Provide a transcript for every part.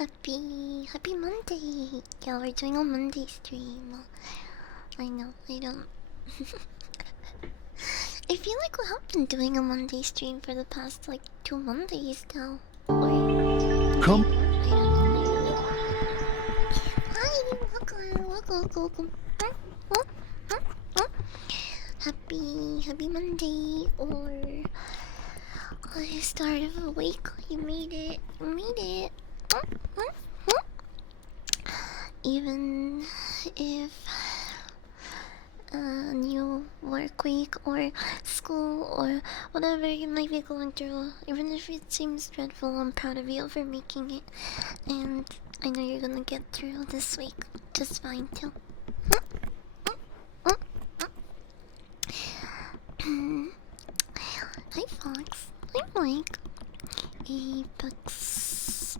Happy Monday! Yeah, we're doing a Monday stream. I know, I don't. I feel like we have been doing a Monday stream for the past like 2 Mondays now. Or Come. I don't know. Hi, welcome. Huh? Huh? Huh? Happy Monday, or start of a week. You made it. Huh? Huh? Huh? Even if a new work week or school or whatever you might be going through, even if it seems dreadful, I'm proud of you for making it. And I know you're gonna get through this week just fine too. Hi Fox, I'm Mike. Apex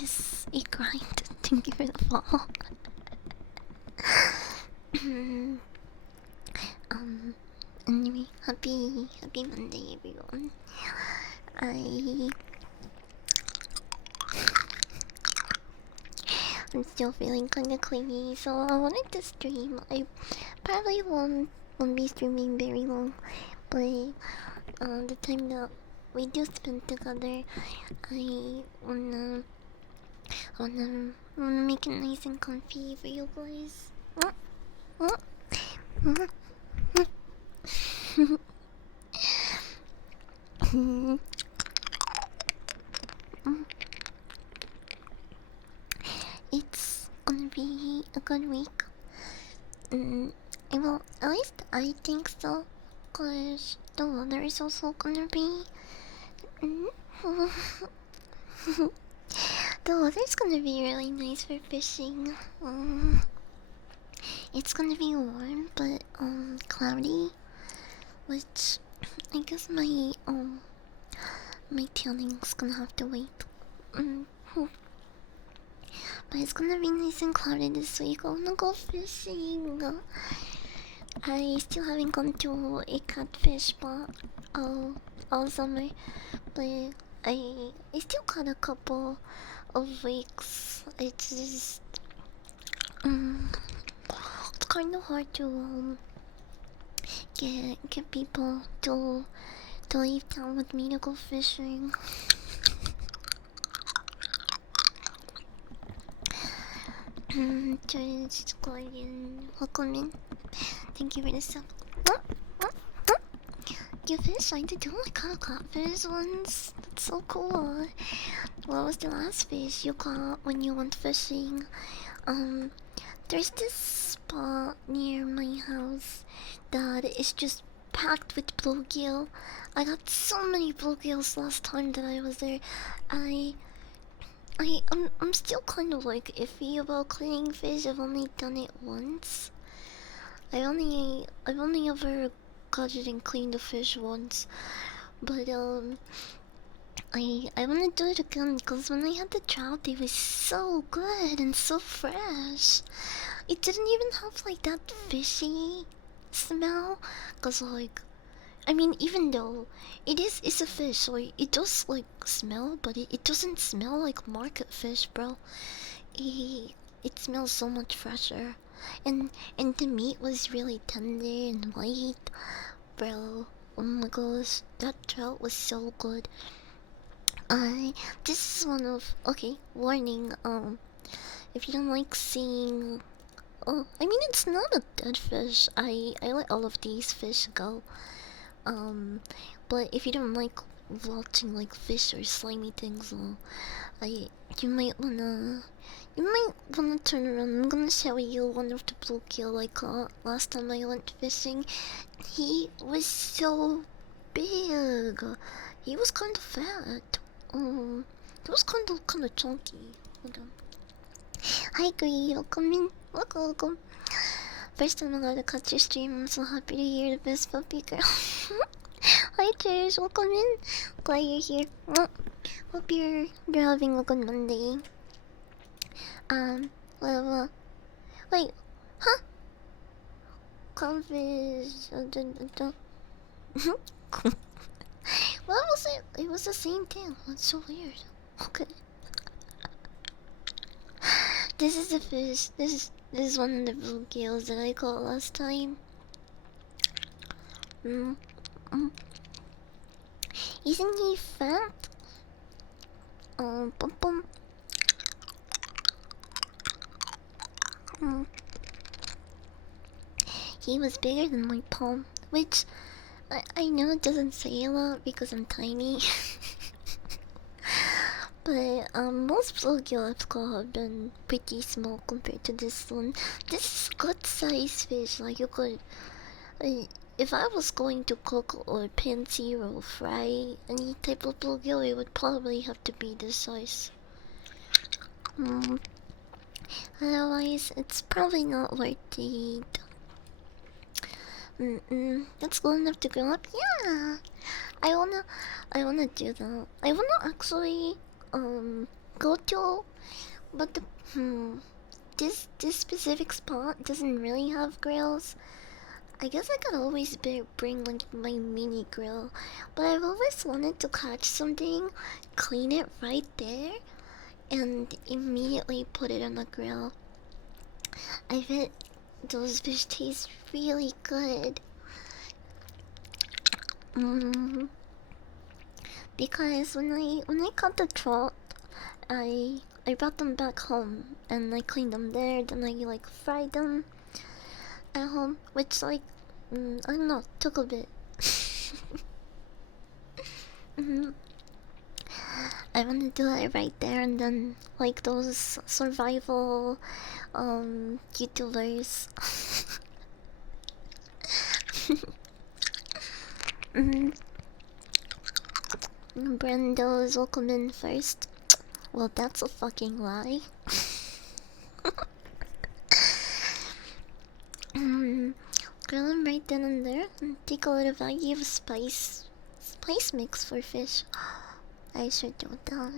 is a grind. Thank you for the follow. Anyway, happy Monday, everyone. I'm still feeling kind of clingy, so I wanted to stream. I probably won't be streaming very long, but the time that we do spend together, I wanna make it nice and comfy for you guys. It's gonna be a good week. Well, at least I think so, cause the weather is also gonna be. The weather's gonna be really nice for fishing. It's gonna be warm, but cloudy, which I guess my tanning's gonna have to wait. But it's gonna be nice and cloudy this week. I wanna go fishing. I still haven't gone to a catfish spot all summer, but I still got a couple of weeks. It's just it's kind of hard to get people to leave town with me to go fishing. George Gordon, welcome in. Thank you for the sub. You fish? I did only caught catfish once. That's so cool. What was the last fish you caught when you went fishing? There's this spot near my house that is just packed with bluegill. I got so many bluegills last time that I was there. I'm still kind of like iffy about cleaning fish. I've only done it once. I've only ever got it and cleaned the fish once, but I wanna do it again because when I had the trout, it was so good and so fresh. It didn't even have like that fishy smell, cause like, I mean, even though it's a fish, so it does like smell, but it doesn't smell like market fish, bro. It smells so much fresher, and the meat was really tender and white, bro. Oh my gosh, that trout was so good. I This is one of, okay, warning. If you don't like seeing, oh, I mean, it's not a dead fish. I let all of these fish go. Um, but if you don't like watching like fish or slimy things, I you might wanna turn around. I'm gonna show you one of the bluegill I caught last time I went fishing. He was so big. He was kind of fat. He was kind of chunky. Hold on. Hi, Gree. Welcome in. Welcome. First time I got to catch your stream. I'm so happy to hear the best puppy girl. Hi, Trish. Welcome in. Glad you're here. Hope you're having a good Monday. Well, wait, huh? Confish. What was it? It was the same thing. That's so weird. Okay. This is the fish. This is one of the blue gills that I caught last time. Mm, mm. Isn't he fat? Bum bum. Mm. He was bigger than my palm, which I know it doesn't say a lot because I'm tiny. But most bluegill I've caught have been pretty small compared to this one. This is good size fish. Like you could, if I was going to cook or pan sear or fry any type of bluegill, it would probably have to be this size. Mm. Otherwise, it's probably not worth it. That's good enough to grow up. Yeah, I wanna do that. I wanna actually go to, but this specific spot doesn't really have grills. I guess I could always bring like my mini grill, but I've always wanted to catch something, clean it right there, and immediately put it on the grill. I bet those fish taste really good. Mm. Because when I caught the trout, I brought them back home and I cleaned them there. Then I like fried them at home, which like I don't know, took a bit. hmm I want to do it right there and then like those survival YouTubers. mm Brandos will come in first. Well, that's a fucking lie. Grill them right then and there and take a little value of spice mix for fish. I should do that.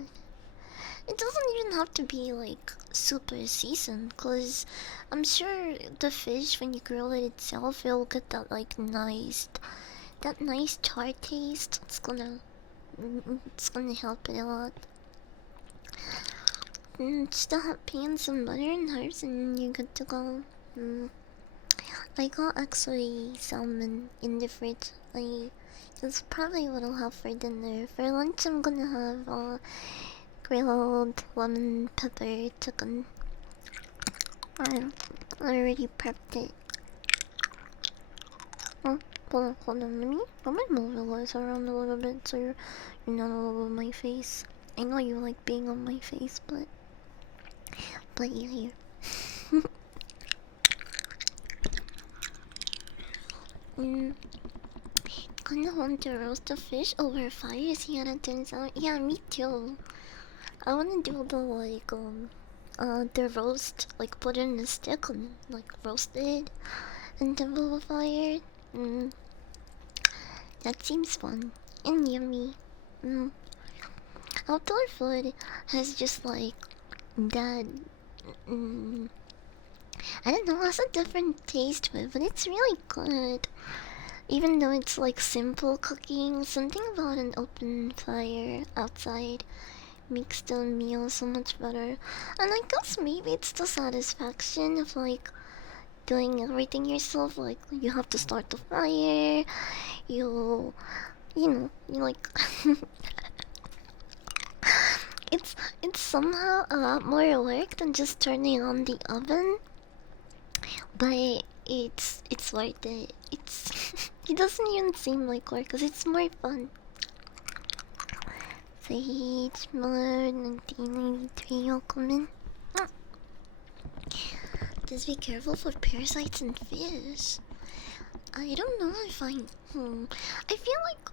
It doesn't even have to be like super seasoned, cause I'm sure the fish when you grill it itself, it'll get that like nice char taste. It's gonna help it a lot. Just a hot pan, some butter and herbs, and you're good to go. I got actually salmon in the fridge. That's probably what I'll have for dinner. For lunch, I'm gonna have grilled lemon pepper chicken. I already prepped it. Oh, hold on. Let me move the lights around a little bit so you're not all over my face. I know you like being on my face, but you're here. Kinda want to roast the fish over fire, see how that turns out. Yeah, me too. I wanna do the roast, like put it in a stick and like roast it and then over fire. That seems fun and yummy. Outdoor food has just like that. I don't know, has a different taste to it, but it's really good. Even though it's like simple cooking, something about an open fire outside makes the meal so much better. And I guess maybe it's the satisfaction of like doing everything yourself. Like you have to start the fire, you know, you like it's somehow a lot more work than just turning on the oven. But it's worth it. It doesn't even seem like work because it's more fun. Sage mode 1993 will come in. Just be careful for parasites and fish. I don't know if I feel like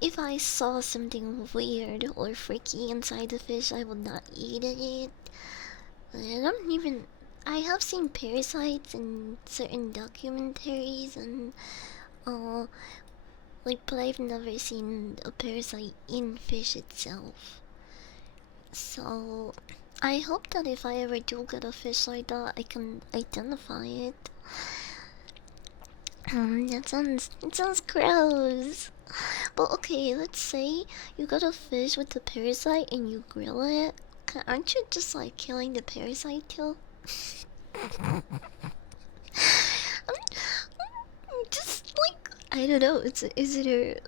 if I saw something weird or freaky inside the fish, I would not eat it. I don't even. I have seen parasites in certain documentaries and but I've never seen a parasite in fish itself. So I hope that if I ever do get a fish like that, I can identify it. It sounds gross. But okay, let's say you got a fish with a parasite and you grill it. Aren't you just like killing the parasite too? I'm just like, I don't know. Is it a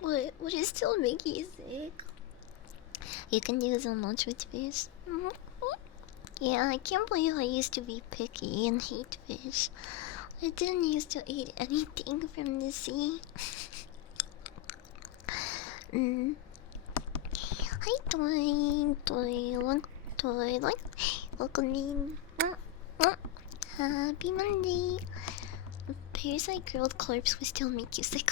what is still making you sick? You can do so much with fish. Yeah, I can't believe I used to be picky and hate fish. I didn't used to eat anything from the sea. Hi, Toy, like, welcome in. Happy Monday. Parasite grilled corpse will still make you sick.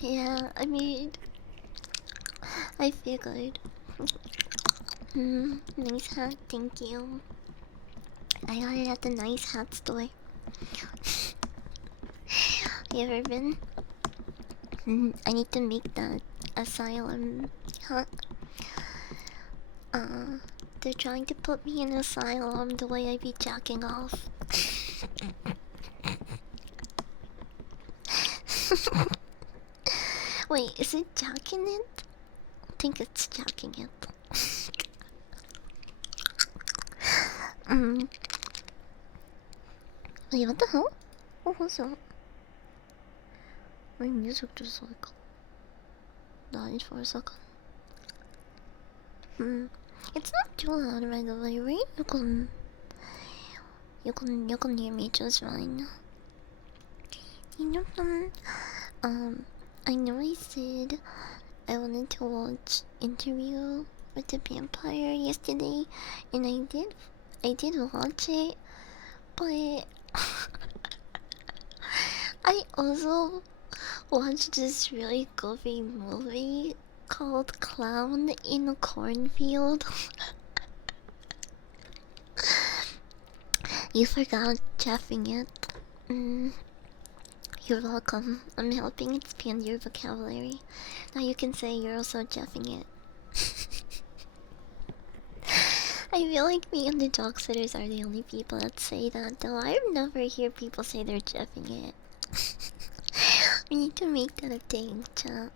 Yeah, I mean, I figured. Nice hat, thank you. I got it at the nice hat store. You ever been? I need to make that asylum hat. They're trying to put me in asylum the way I be jacking off. Wait, is it jacking it? I think it's jacking it. Wait, what the hell? What was that? My music just like died for a second. It's not too loud by the way, right? You can hear me just fine. You know, I know I said I wanted to watch Interview with the Vampire yesterday, and I did watch it, but I also watched this really goofy movie called Clown in a Cornfield. You forgot Jeffing it. You're welcome. I'm helping expand your vocabulary. Now you can say you're also Jeffing it. I feel like me and the dog sitters are the only people that say that, though I never hear people say they're Jeffing it. We need to make that a thing, chat.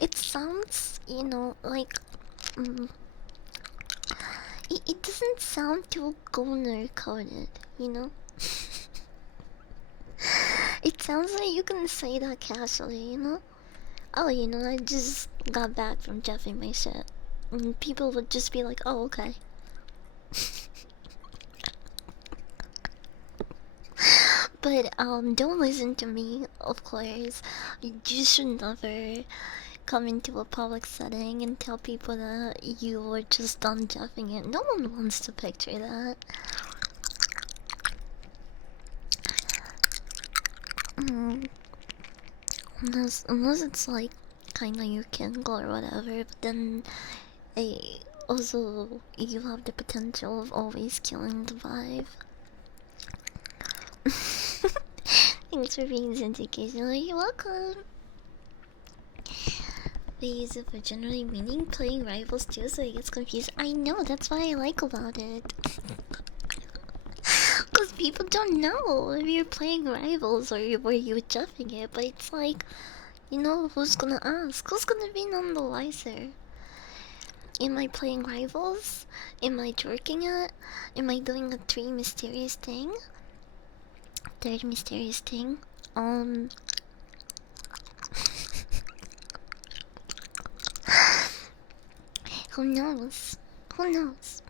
It sounds, you know, like it doesn't sound too Goner coded, you know? It sounds like you can say that casually, you know? Oh, you know, I just got back from jeffing my shit. And people would just be like, oh, okay. But, don't listen to me, of course. You should never come into a public setting and tell people that you were just done jeffing it. No one wants to picture that. Unless it's like kinda your Kindle or whatever, but then also you have the potential of always killing the vibe. Thanks for being syndication. You're welcome. They use it for generally meaning playing rivals too, so it gets confused. I know, that's what I like about it. Because people don't know if you're playing rivals or where you're jeffing it, but it's like, you know, who's gonna ask? Who's gonna be none the wiser? Am I playing rivals? Am I jerking it? Am I doing a third mysterious thing? Who knows? Who knows?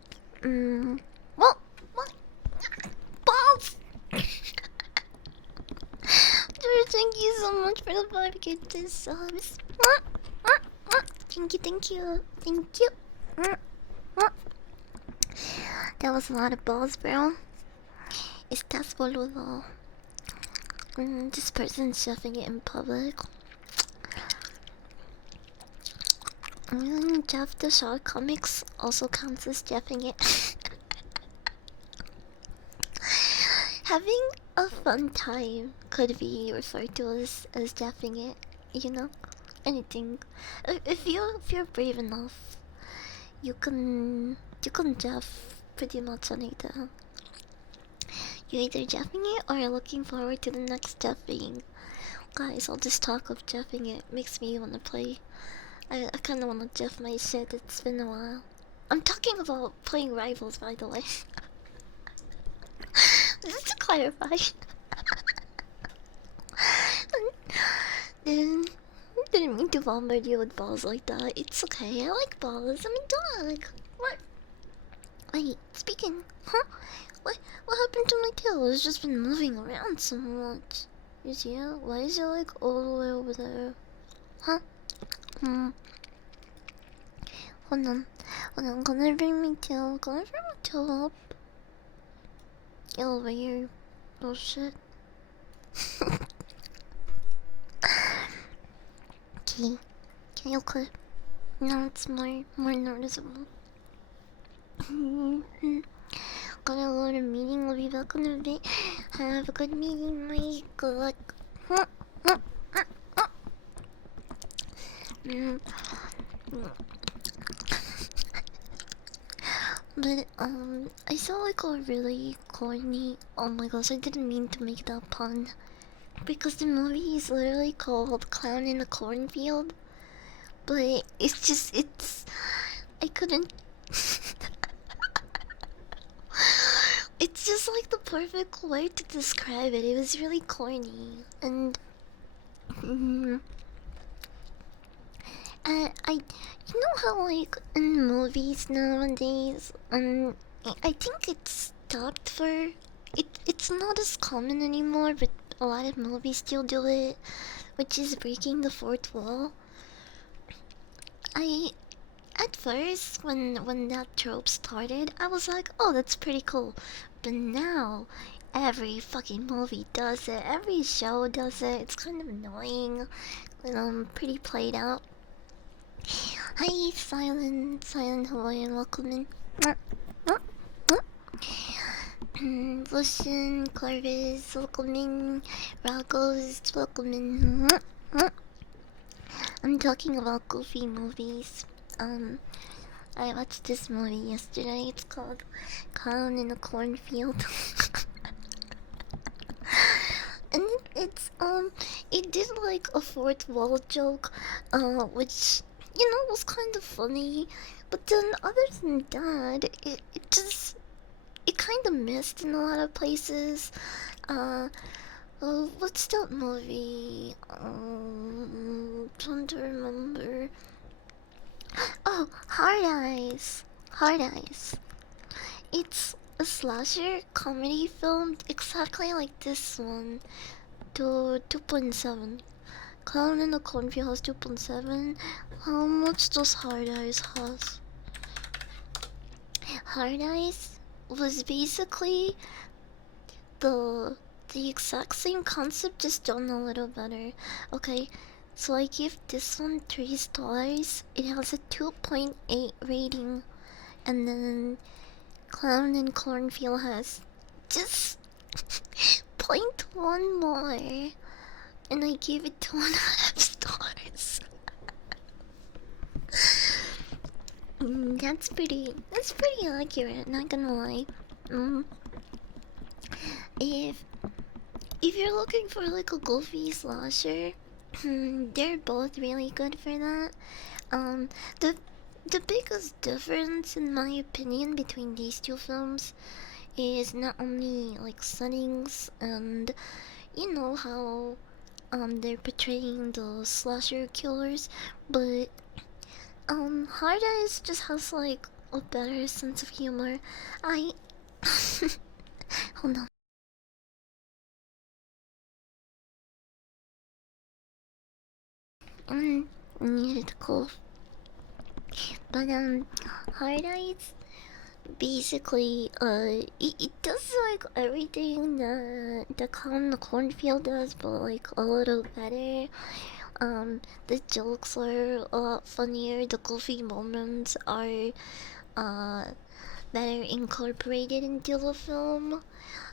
What? Balls! Dude, thank you so much for the 5 gifted subs. Thank you. That was a lot of balls, bro. Estás boludo. This person's shoving it in public. Jeff the Shark comics also counts as jeffing it. Having a fun time could be referred to as jeffing it, you know? Anything. If you're brave enough, you can jeff pretty much anything. You're either jeffing it or looking forward to the next jeffing. Guys, all this talk of jeffing it makes me wanna play I kinda wanna Jeff my shit, it's been a while. I'm talking about playing Rivals, by the way. Just to clarify. didn't, didn't mean to bombard you with balls like that. It's okay, I like balls. I'm a dog. What? Wait, speaking. Huh? What happened to my tail? It's just been moving around so much. You see it? Why is it like all the way over there? Huh? Hold on. Gonna bring my tail. Up. Get over here. Oh shit. Okay. Okay. Now it's more noticeable. Got a lot of meeting. I'll be back in a bit. Have a good meeting, my good. But I saw like a really corny. Oh my gosh, I didn't mean to make that pun. Because the movie is literally called Clown in a Cornfield. But it's. I couldn't. It's just like the perfect way to describe it. It was really corny. And. You know how like in movies nowadays, I think it's stopped for. It's not as common anymore, but a lot of movies still do it, which is breaking the fourth wall. I At first, when that trope started, I was like, oh, that's pretty cool. But now, every fucking movie does it. Every show does it. It's kind of annoying. Pretty played out. Hi, Silent Hawaiian, welcome in. Lucian, Clarvis, welcome in. Ragos, welcome in. I'm talking about goofy movies. I watched this movie yesterday. It's called Clown in a Cornfield. And it did like a fourth wall joke, which, you know, was kind of funny. But then other than that, it kind of missed in a lot of places. What's that movie? Trying to remember. Oh, Hard Eyes. Hard Eyes. It's a slasher comedy film exactly like this one. To 2.7. Clown in the Cornfield has 2.7. How much does Hard Eyes has? Hard Eyes was basically the exact same concept, just done a little better. Okay, so I give this one 3 stars. It has a 2.8 rating, and then Clown and Cornfield has just 0.1 more, and I gave it 2.5 stars. That's pretty accurate, not gonna lie. If you're looking for like a goofy slasher, they're both really good for that. Um, the biggest difference, in my opinion, between these two films is not only like settings and, you know, how they're portraying the slasher killers, but Hard Eyes just has like a better sense of humor. I hold on. Needed to cough. But Hard Eyes basically it does like everything that the Cornfield does, but like a little better. The jokes are a lot funnier. The goofy moments are uh better incorporated into the film.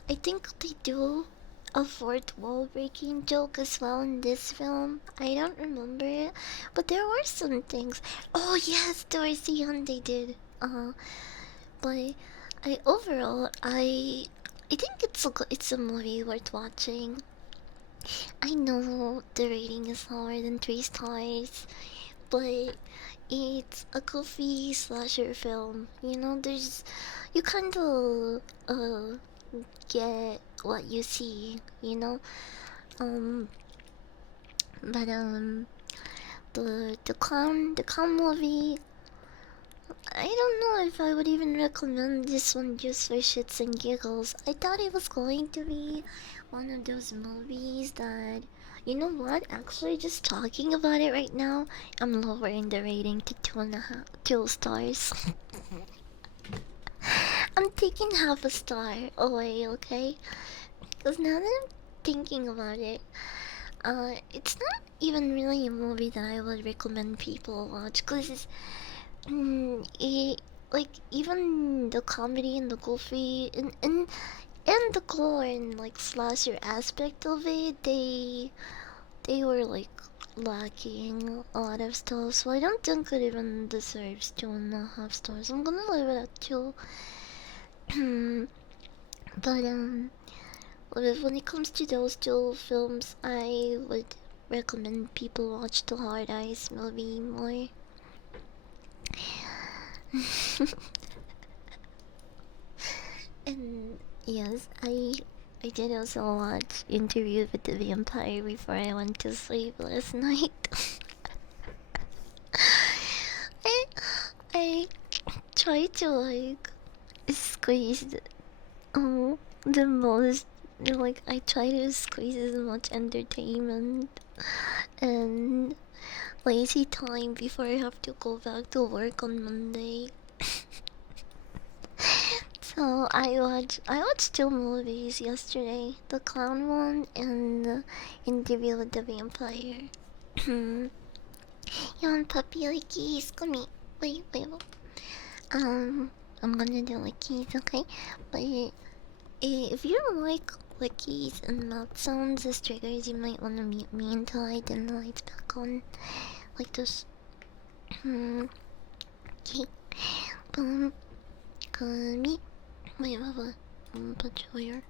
I think they do a fourth wall breaking joke as well in this film. I don't remember it, but there were some things. Oh yes, towards the end they did. But I think it's a movie worth watching. I know the rating is lower than 3 stars, but it's a goofy slasher film. You know, you kind of get what you see. You know, um, but the clown movie. I don't know if I would even recommend this one just for shits and giggles. I thought it was going to be one of those movies that, you know what? Actually, just talking about it right now, I'm lowering the rating to 2.5, 2 stars. I'm taking half a star away, okay? Because now that I'm thinking about it, it's not even really a movie that I would recommend people watch. Because like even the comedy and the goofy and the gore and like slasher aspect of it, they were like lacking a lot of stuff. So I don't think it even deserves 2.5 stars. I'm gonna leave it at 2. But when it comes to those two films, I would recommend people watch the Hard Eyes movie more. And yes, I did also watch Interview with the Vampire before I went to sleep last night. I, I tried to like squeeze the most, like I try to squeeze as much entertainment and lazy time before I have to go back to work on Monday. So I watched 2 movies yesterday. The clown one and Interview with the Vampire. Yawn puppy lickies, come here. Wait. I'm gonna do lickies, okay? But if you don't like lickies and mouth sounds as triggers, you might wanna mute me until I turn the lights back on. Like this. Okay. Boom. Come here. Wait, what? Put you here.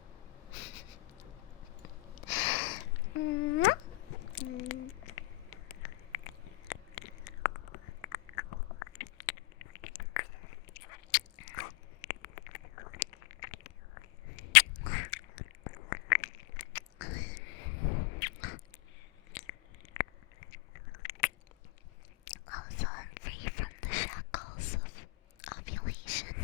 Also, I'm free from the shackles of ovulation.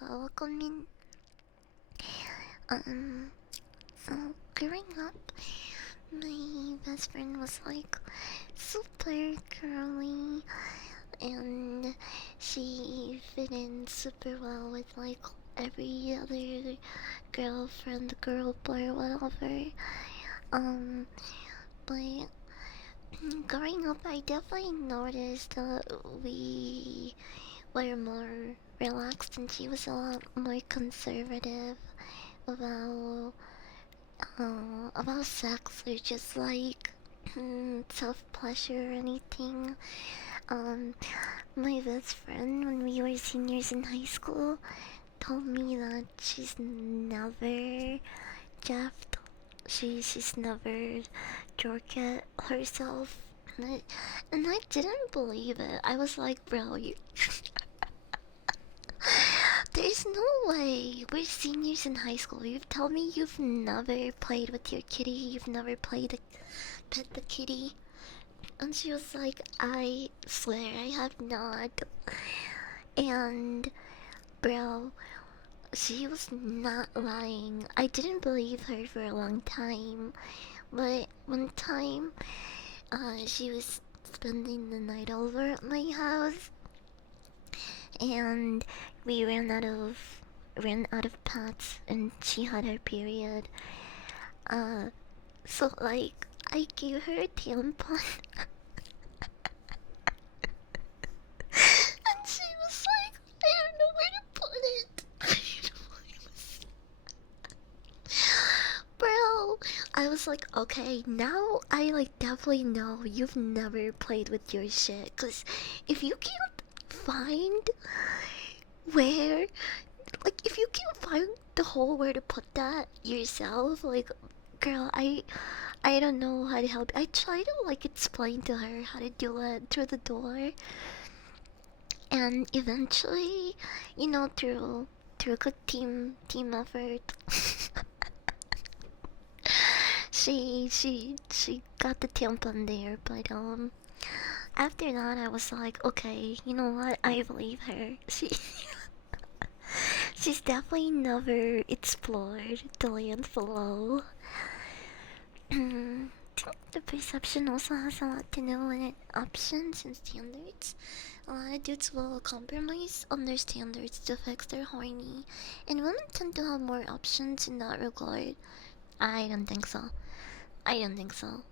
welcome in. Um, so growing up, my best friend was like super girly, and she fit in super well with like every other girlfriend, girl, boy, whatever. Um, but growing up, I definitely noticed that we were more relaxed, and she was a lot more conservative about sex or just like self pleasure or anything. Um, my best friend, when we were seniors in high school, told me that she's never jabbed. She's never jorked herself. And I didn't believe it. I was like, bro, you there's no way. We're seniors in high school. You've told me you've never played with your kitty. You've never pet the kitty. And she was like, I swear I have not. And bro, she was not lying. I didn't believe her for a long time. But one time, she was spending the night over at my house, and we ran out of pads, and she had her period. Uh, so like I gave her a tampon, and she was like, I don't know where to put it. Bro, I was like, okay, now I like definitely know you've never played with your shit. Cause if you can't find where, like, if you can't find the hole where to put that yourself, like, girl, I don't know how to help. I try to like explain to her how to do it through the door, and eventually, through a good team effort, she got the tampon there. But after that, I was like, okay, you know what? I believe her. She's definitely never explored the land below. I think the perception also has a lot to do with options and standards. A lot of dudes will compromise on their standards to fix their horny, and women tend to have more options in that regard. I don't think so. I don't think so.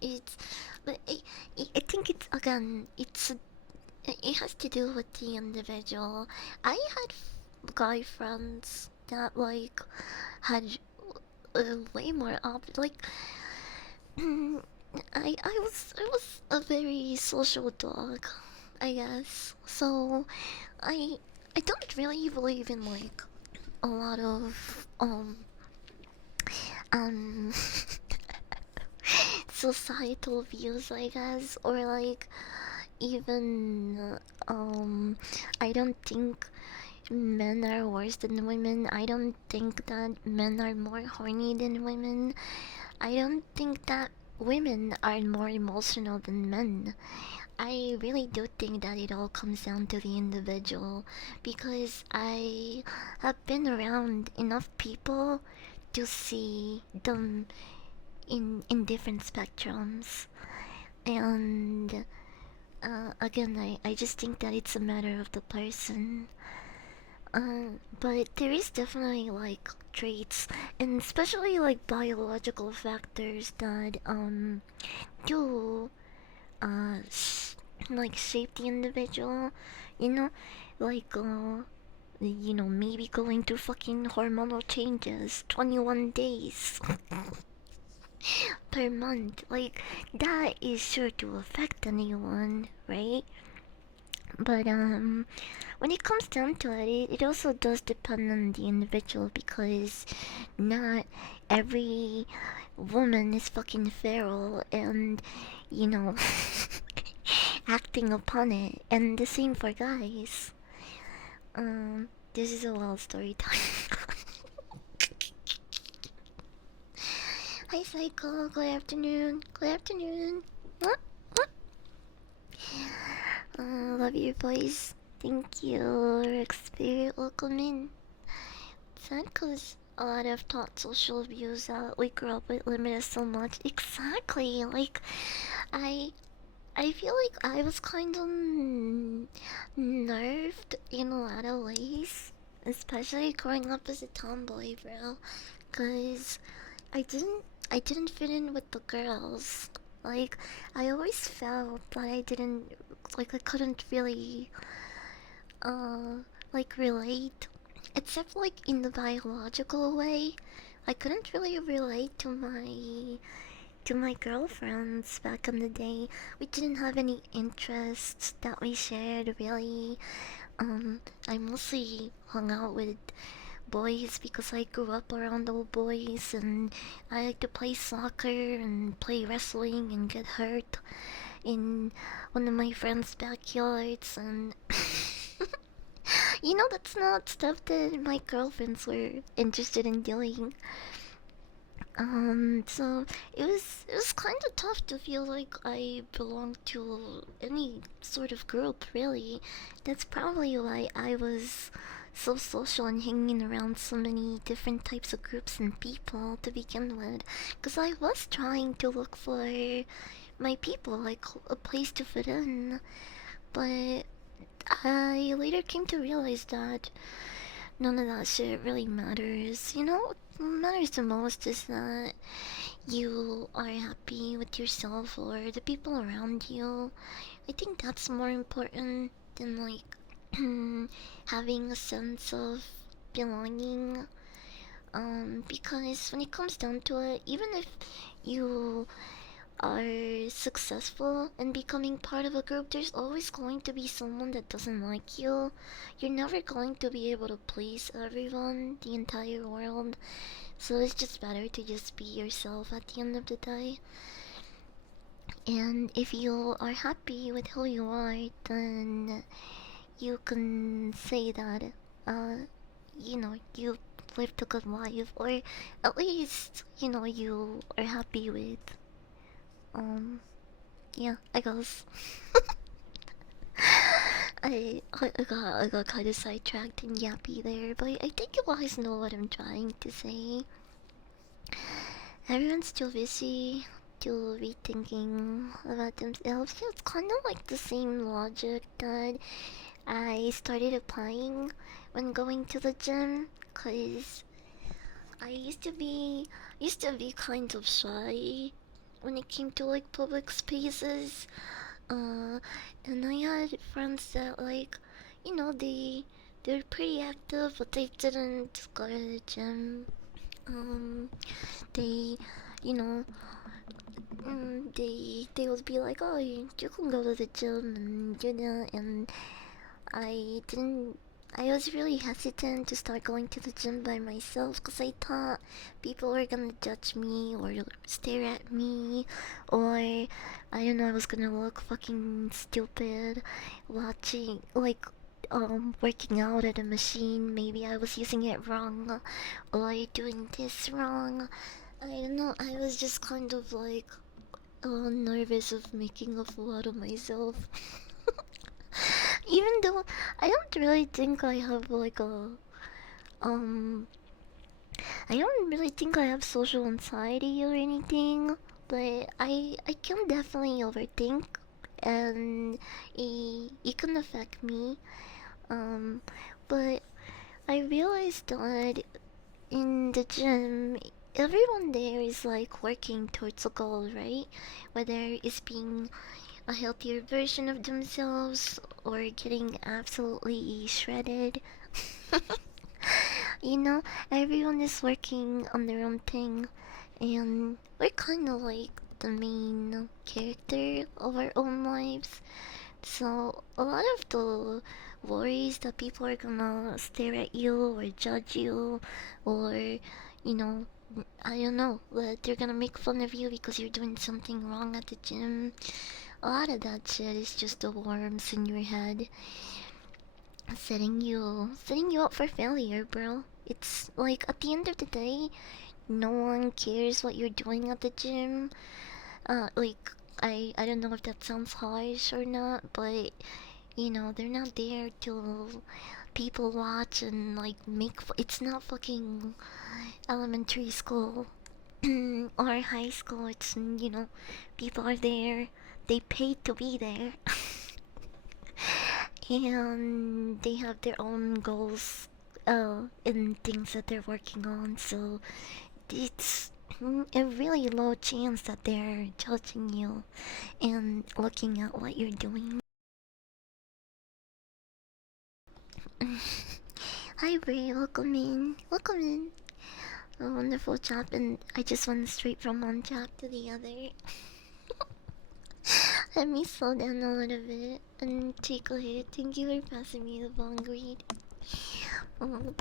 It's, but I think it's again, it has to do with the individual. I had guy friends that like had way more like I was a very social dog, I guess. So I I don't really believe in like a lot of um societal views, I guess, or like even I don't think men are worse than women. I don't think that men are more horny than women. I don't think that women are more emotional than men. I really do think that it all comes down to the individual, because I have been around enough people to see them in different spectrums. And again, I just think that it's a matter of the person. But there is definitely like traits, and especially like biological factors that do like shape the individual. You know, like maybe going through fucking hormonal changes, 21 days per month. Like that is sure to affect anyone, right? But when it comes down to it, it also does depend on the individual, because not every woman is fucking feral and, you know, acting upon it. And the same for guys. This is a wild story time. Hi, Psycho. Good afternoon. Good afternoon. What? Love your voice. Thank you, Rick Spirit. Welcome in. Sad because a lot of taught social abuse that we grew up with limited so much. Exactly. Like, I I feel like I was kind of nerfed in a lot of ways, especially growing up as a tomboy, bro. Cause I didn't fit in with the girls. Like I always felt that I didn't like I couldn't really uh like relate, except like in the biological way. I couldn't really relate to my girlfriends back in the day. We didn't have any interests that we shared really. I mostly hung out with boys because I grew up around all boys, and I like to play soccer and play wrestling and get hurt in one of my friends' backyards, and that's not stuff that my girlfriends were interested in doing. So it was kind of tough to feel like I belonged to any sort of group, really. That's probably why I was so social and hanging around so many different types of groups and people to begin with. Because I was trying to look for my people, like a place to fit in. But I later came to realize that none of that shit really matters. What matters the most is that you are happy with yourself or the people around you. I think that's more important than like having a sense of belonging. Because when it comes down to it, even if you are successful in becoming part of a group, there's always going to be someone that doesn't like you. You're never going to be able to please everyone, the entire world. So it's just better to just be yourself at the end of the day. And if you are happy with who you are, then you can say that, you lived a good life, or at least, you are happy with, um, yeah, I guess. I got kind of sidetracked and yappy there, but I think you guys know what I'm trying to say. Everyone's too busy to be thinking about themselves. Yeah, it's kind of like the same logic that I started applying when going to the gym, cause I used to be kind of shy when it came to like public spaces. Uh, and I had friends that like, they're pretty active, but they didn't go to the gym. Um, they, you know, they would be like, oh, you can go to the gym and do that, and I didn't. I was really hesitant to start going to the gym by myself because I thought people were gonna judge me or stare at me, or I don't know, I was gonna look fucking stupid watching, like, working out at a machine. Maybe I was using it wrong or doing this wrong. I don't know, I was just kind of like, nervous of making a fool out of myself. Even though I don't really think I have like um I don't really think I have social anxiety or anything, but I can definitely overthink, and it can affect me. Um but I realized that in the gym, everyone there is like working towards a goal, right? Whether it's being a healthier version of themselves or getting absolutely shredded. you know, Everyone is working on their own thing, and we're kind of like the main character of our own lives. So, a lot of the worries that people are gonna stare at you or judge you, or, you know, I don't know, that they're gonna make fun of you because you're doing something wrong at the gym. A lot of that shit is just the worms in your head setting you up for failure, bro. It's like at the end of the day, no one cares what you're doing at the gym. Like I don't know if that sounds harsh or not, but You know, they're not there to people watch and like it's not fucking elementary school or high school. It's, people are there. They paid to be there. And they have their own goals and things that they're working on. So it's a really low chance that they're judging you and looking at what you're doing. Hi Bray, welcome in. Welcome in. A wonderful job, and I just went straight from one job to the other. Let me slow down a little bit and take a hit. Thank you for passing me the bong greed. Oh,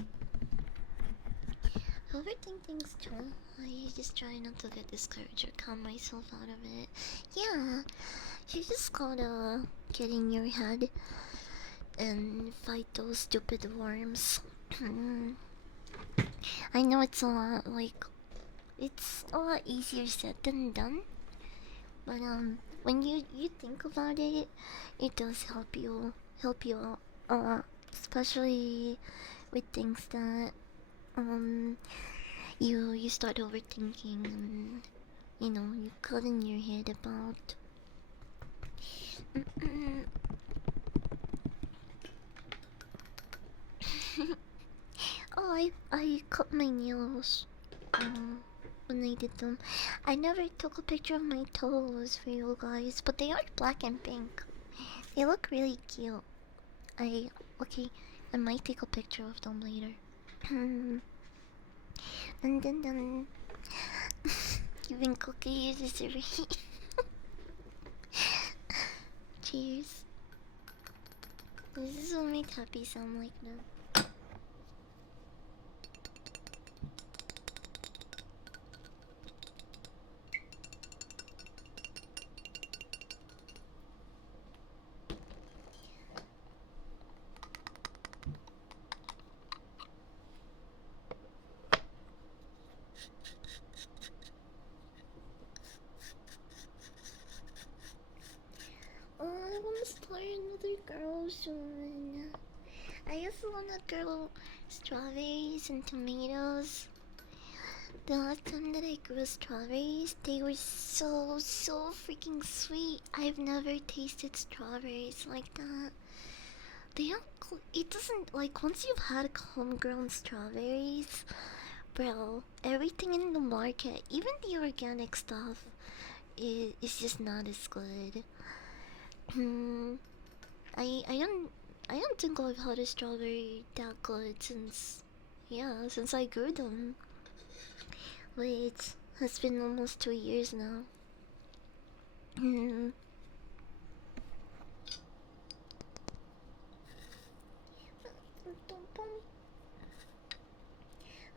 overthink things too. I just try not to get discouraged or calm myself out of it. Yeah, you just gotta get in your head and fight those stupid worms. I know it's a lot easier said than done, but when you think about it, it does help you out a lot, especially with things that you start overthinking and you got in your head about. Oh, I cut my nails when I did them. I never took a picture of my toes for you guys, but they are black and pink. They look really cute. I okay, I might take a picture of them later. Dun dun dun. Giving cookies is a cheers. This is what my tappy sound like now. Oh, I wanna start another girl soon. I also wanna grow strawberries and tomatoes. The last time that I grew strawberries, they were so freaking sweet. I've never tasted strawberries like that. They don't. It doesn't like once you've had homegrown strawberries, bro. Everything in the market, even the organic stuff, is just not as good. Hmm. I don't think I've had a strawberry that good since I grew them, which has been almost 2 years now. Hmm.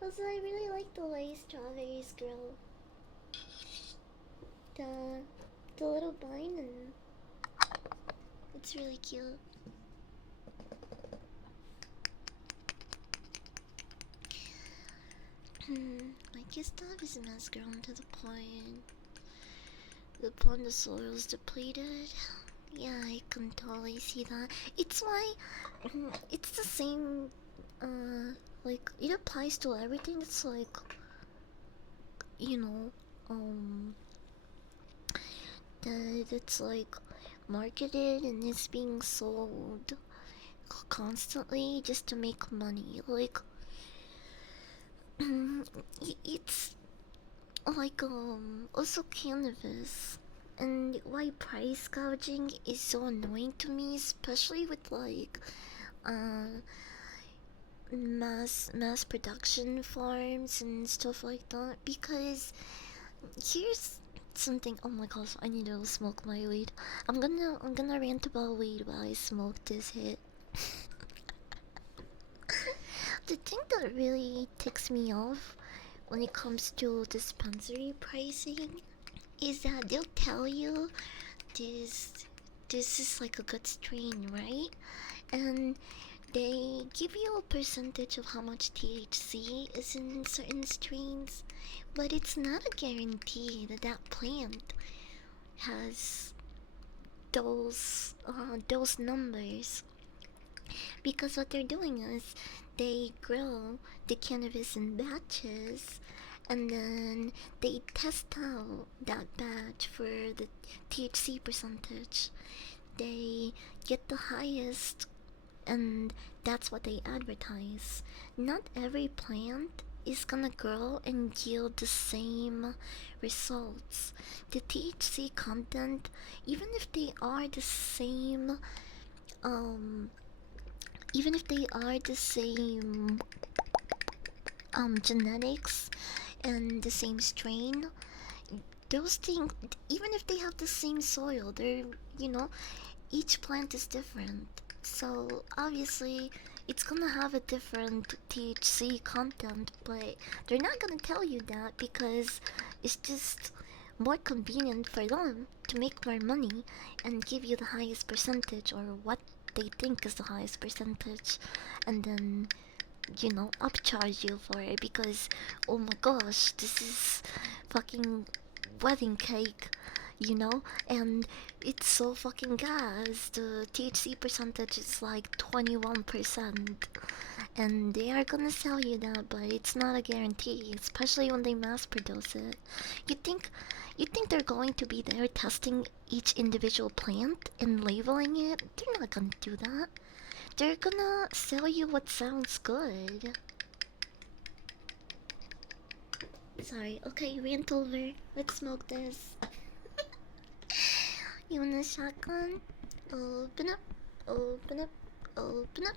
Also, I really like the way strawberries grow. The the little vine, and it's really cute. I guess that is mass grown to the point the soil is depleted. Yeah, I can totally see that. It's why it's the same. Like it applies to everything. It's like you know, um, that it's like marketed and it's being sold constantly just to make money. Like it's like also cannabis, and why price gouging is so annoying to me, especially with like uh mass production farms and stuff like that. Because here's something. Oh my gosh, I need to smoke my weed. I'm gonna rant about weed while I smoke this hit. The thing that really ticks me off when it comes to dispensary pricing is that they'll tell you this this is like a good strain, right? And they give you a percentage of how much THC is in certain strains, but it's not a guarantee that that plant has those numbers, because what they're doing is they grow the cannabis in batches, and then they test out that batch for the THC percentage. They get the highest, and that's what they advertise. Not every plant is gonna grow and yield the same results. The THC content, even if they are the same, um, even if they are the same genetics and the same strain, those things, even if they have the same soil, they're, you know, each plant is different. So obviously it's gonna have a different THC content, but they're not gonna tell you that because it's just more convenient for them to make more money and give you the highest percentage, or what they think is the highest percentage, and then, you know, upcharge you for it because, oh my gosh, this is fucking wedding cake, you know, and it's so fucking gas. The THC percentage is like 21%, and they are gonna sell you that, but it's not a guarantee, especially when they mass produce it. You think, you think they're going to be there testing each individual plant and labeling it? They're not gonna do that. They're gonna sell you what sounds good. Sorry, okay, rant over. Let's smoke this. You want a shotgun? Open up, open up, open up.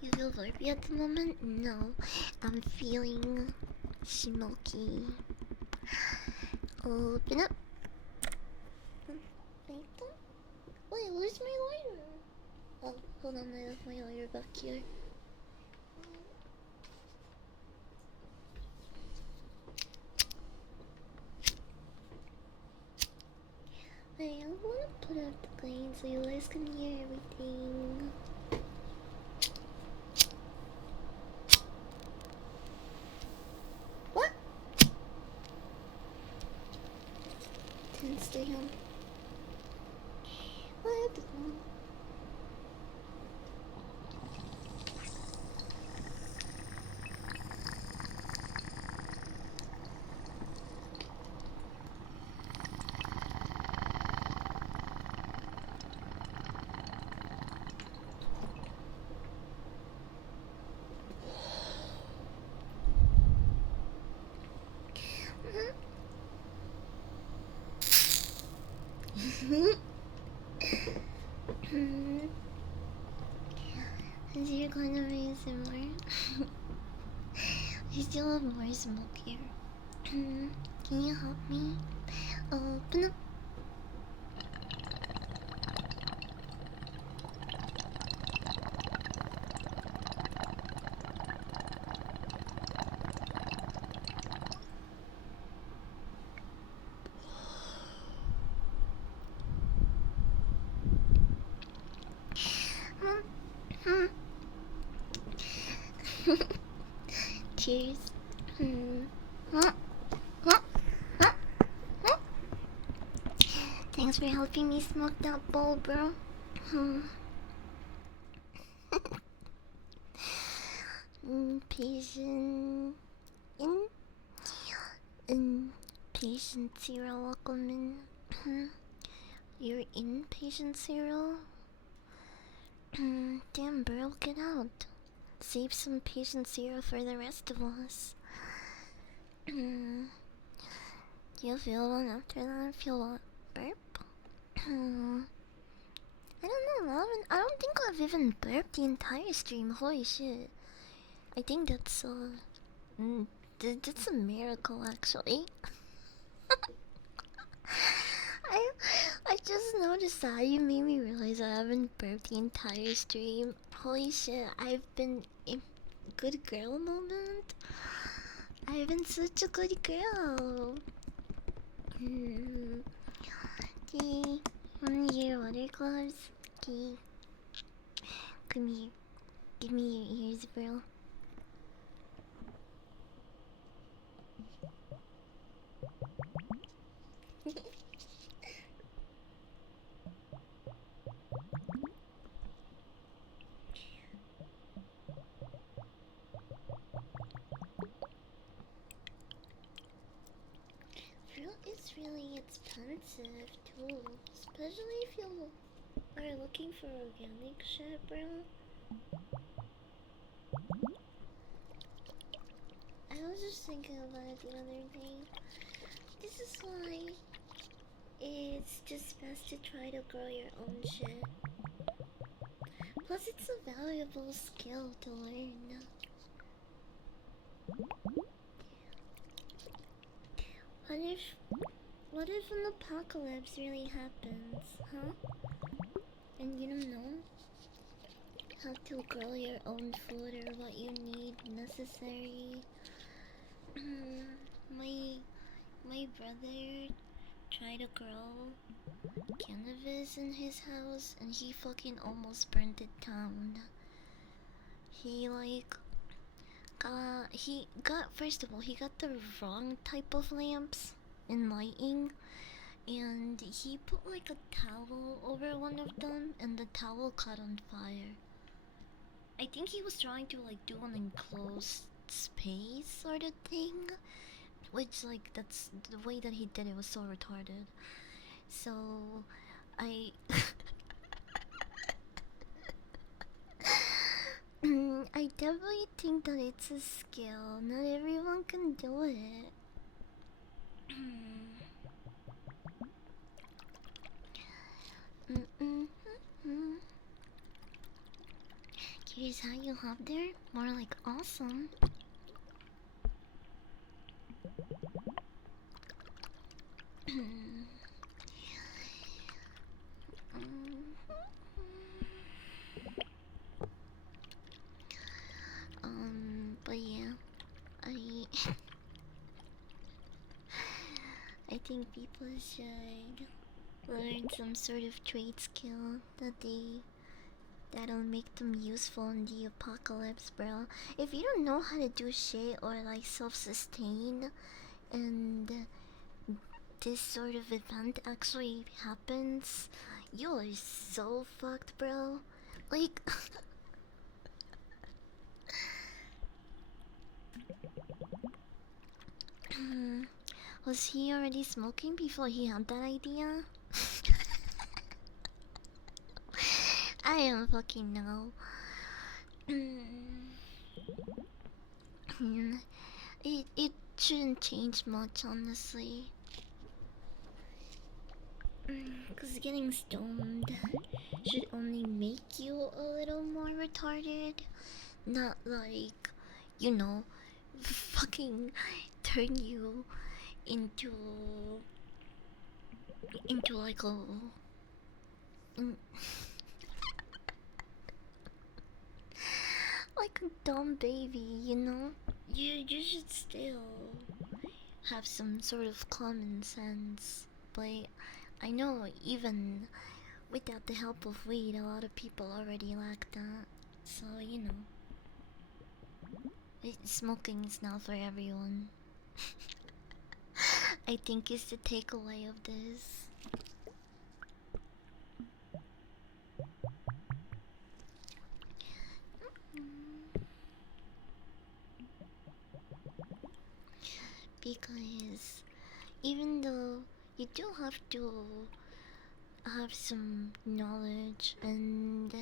You feel burpy at the moment? No, I'm feeling smoky. Open up. Wait, where's my lighter? Oh, hold on, I left my lighter back here. Wait, I wanna put up the gain so you guys can hear everything. What? Didn't stay on. What? Is your kind of ASMR? I still have more smoke here. Can you help me? Open up. Cheers. Thanks for helping me smoke that bowl, bro. Patient patient zero, welcome in. You're in patient zero? Damn, bro, get out. Save some patient zero for the rest of us. Do you feel one after that? Feel what? Burp? I don't know, I don't think I've even burped the entire stream. Holy shit. I think that's that's a miracle, actually. I just noticed that. You made me realize I haven't burped the entire stream. Holy shit, I've been in good girl moment. I've been such a good girl. Okay, wanna hear water gloves? Okay, come here. Give me your ears, bro. expensive too, especially if you are looking for organic shit, bro. I was just thinking about it the other day. This is why it's just best to try to grow your own shit. Plus, it's a valuable skill to learn. What if an apocalypse really happens, huh? And you don't know how to grow your own food or what you need necessary. my my brother tried to grow cannabis in his house and he fucking almost burnt it down. He like he got first of all he got the wrong type of lamps in lighting, and he put like a towel over one of them and the towel caught on fire. I think he was trying to like do an enclosed space sort of thing, which like that's the way that he did it was so retarded. So I I definitely think that it's a skill. Not everyone can do it. Curious how you hop there? More like awesome. But yeah, I I think people should learn some sort of trade skill that'll make them useful in the apocalypse, bro. If you don't know how to do shit or like self-sustain, and this sort of event actually happens, you are so fucked, bro. Like, was he already smoking before he had that idea? I don't fucking know. It shouldn't change much, honestly. Cause getting stoned should only make you a little more retarded, not like, you know, fucking turn you into like a in, like a dumb baby, you know. You should still have some sort of common sense, but I know even without the help of weed, a lot of people already lack that. So you know, smoking is not for everyone. I think is the takeaway of this. Because even though you do have to have some knowledge and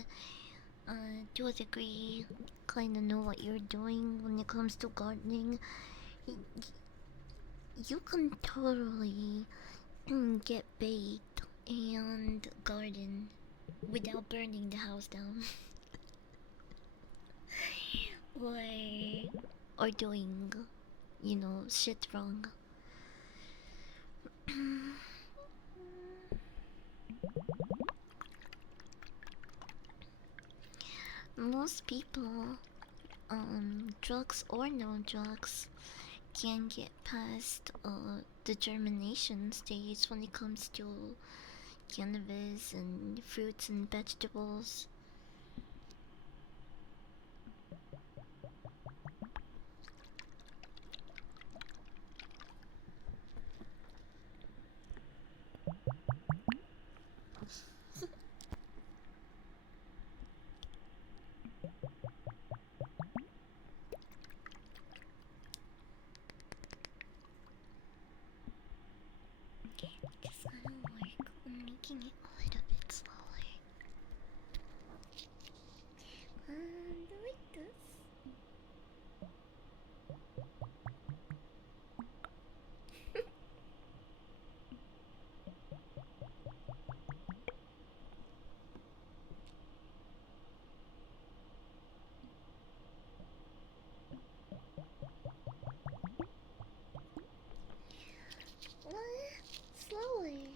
to a degree kind of know what you're doing when it comes to gardening, you can totally get baked and garden without burning the house down. or doing, you know, shit wrong. Most people, drugs or no drugs, can get past the germination stage when it comes to cannabis and fruits and vegetables. Just I don't taking it a little bit slowly. Like this. What? Slowly.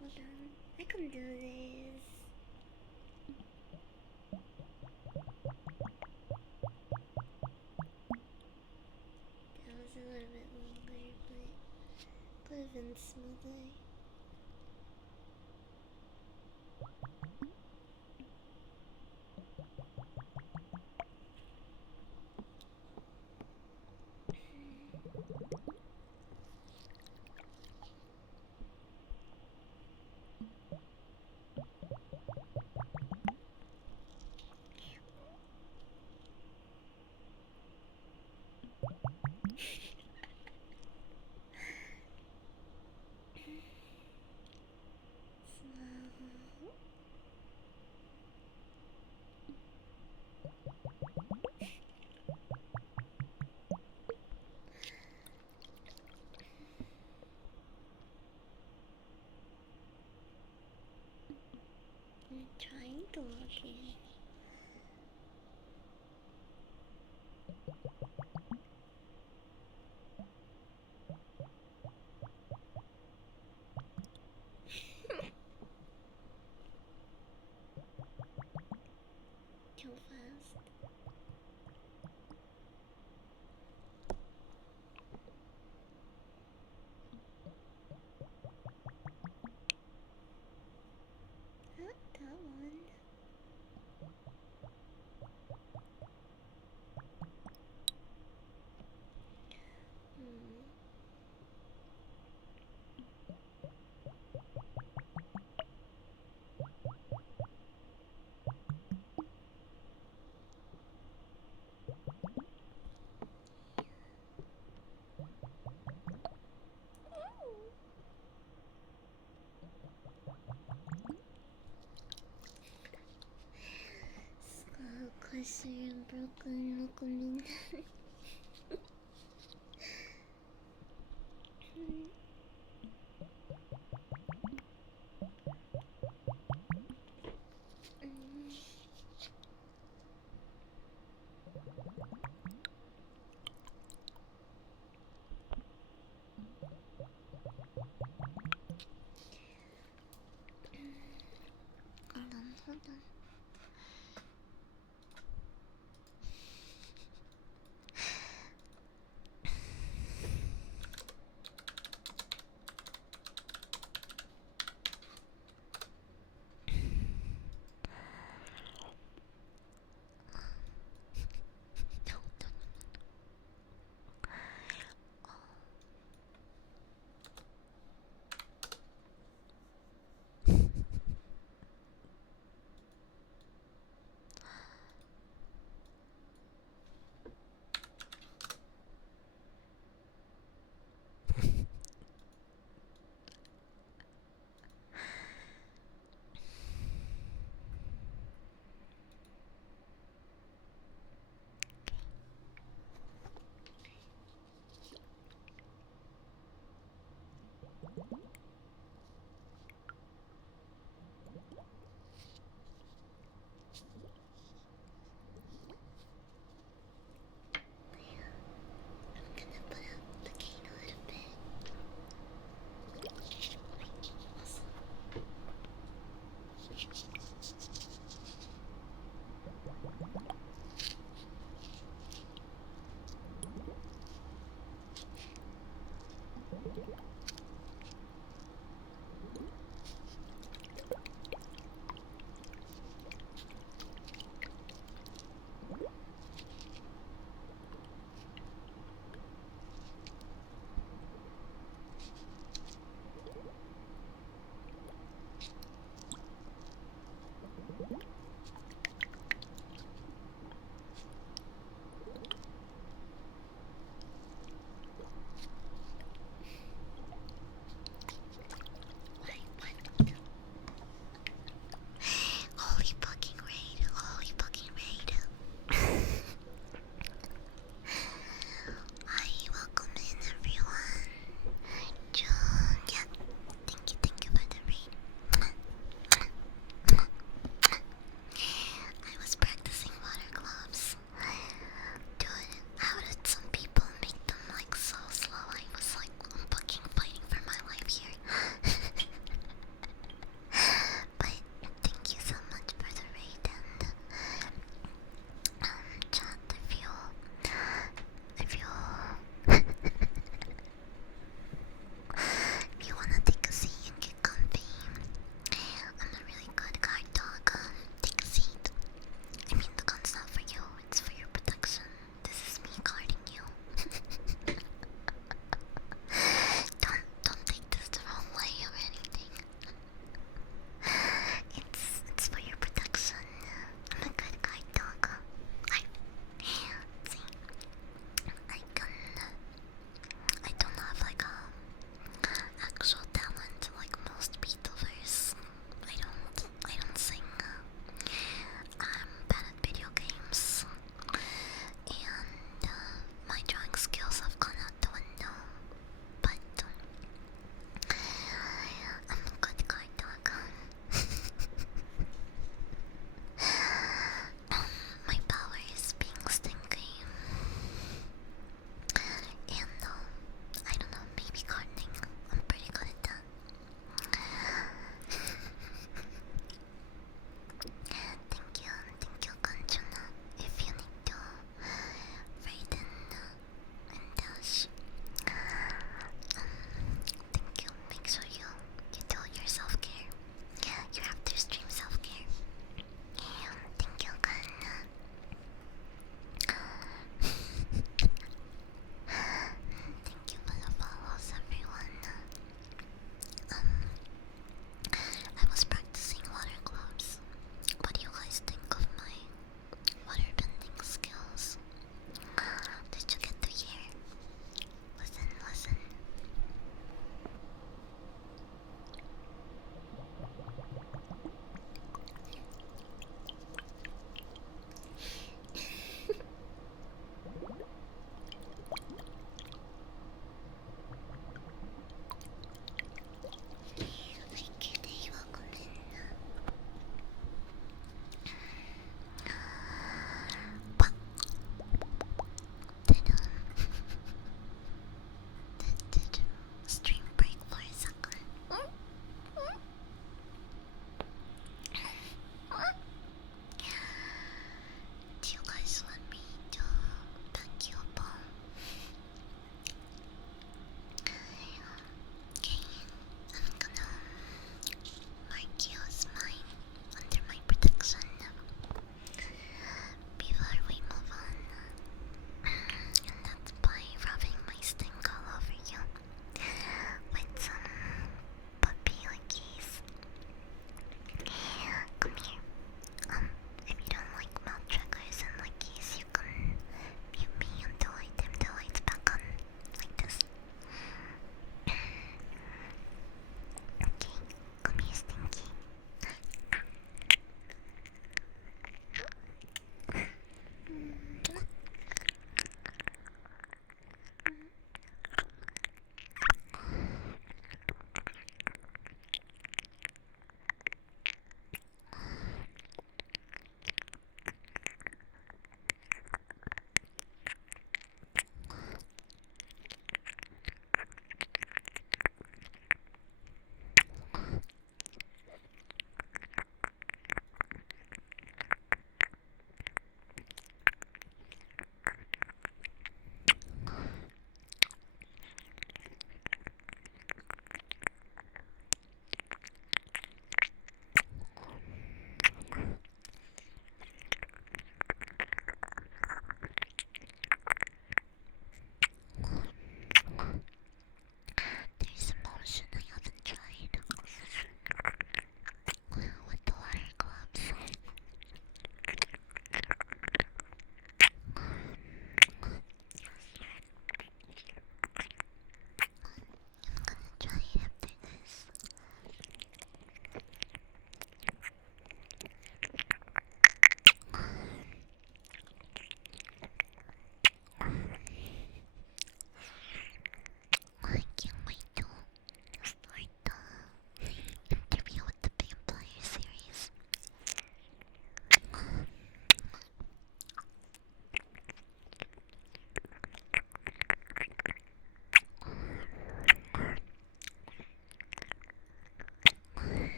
Hold on. I can do this. That was a little bit longer, but could have been smoothly. Slow. I'm trying to look in. Too fast. Not that one. Hmm. Closer and broken welcoming. Hold on.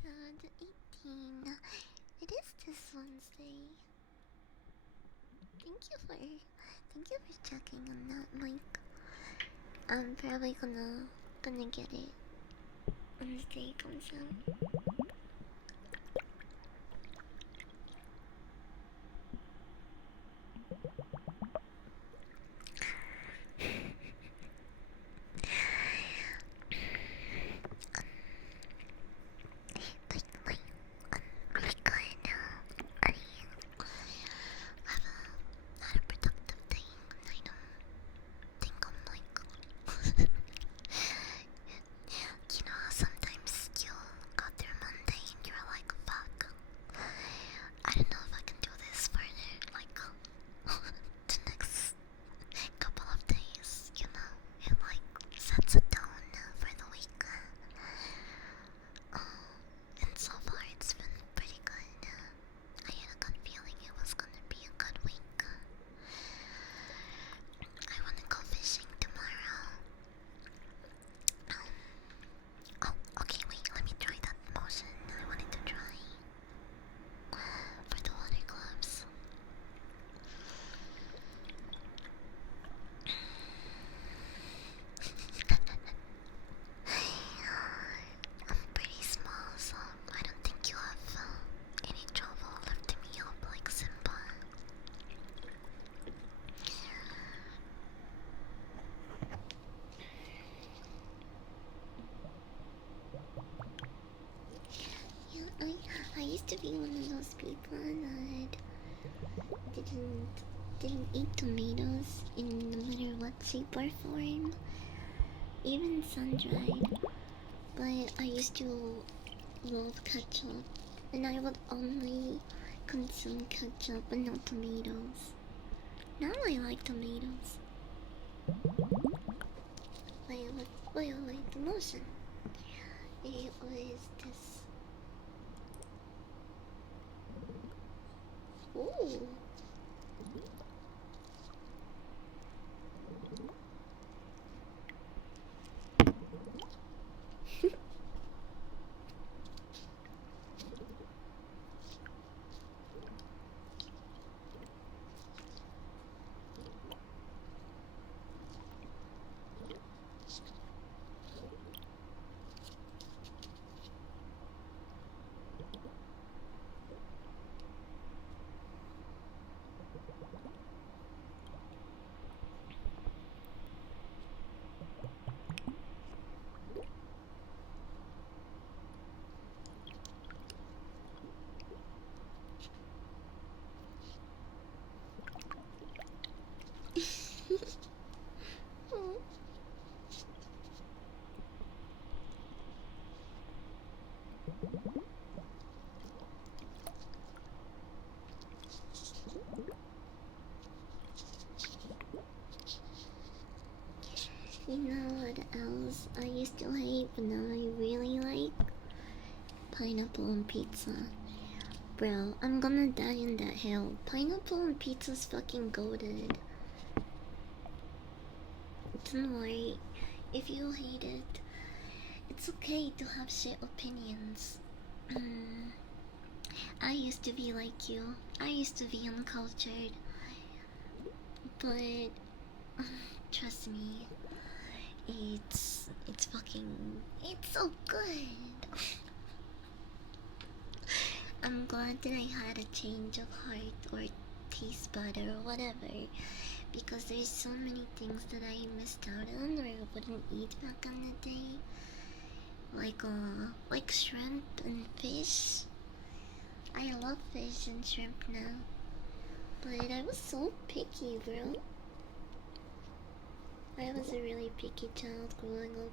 episode 18. It is this Wednesday. Thank you for checking on that, Mike. I'm probably gonna get it when the day comes out. Not a productive day. I don't think I'm like you know, sometimes you go through Monday and you're like, fuck, I don't know if I can do this for like the next couple of days, you know, it like sets a tone for the week. And so far it's been pretty good. I had a good feeling it was gonna be a good week. I wanna go fishing tomorrow. Oh, okay, wait, let me try that motion I wanted to try for the water gloves. I'm pretty small, so I don't think you have any trouble lifting me up like Simba. Yeah, I used to be one of those people that didn't eat tomatoes in no matter what shape or form, even sun-dried. But I used to love ketchup, and I would only consume ketchup and not tomatoes. Now I like tomatoes. Wait, the motion. It was this. Ooh. You know what else I used to hate but now I really like? Pineapple on pizza. Bro, I'm gonna die in that hill. Pineapple on pizza's fucking goated. Don't worry, if you hate it, it's okay to have shit opinions. I used to be like you. I used to be uncultured. But trust me, it's so good. I'm glad that I had a change of heart or taste bud or whatever, because there's so many things that I missed out on or wouldn't eat back in the day, like shrimp and fish. I love fish and shrimp now, but I was so picky, bro. I was a really picky child growing up.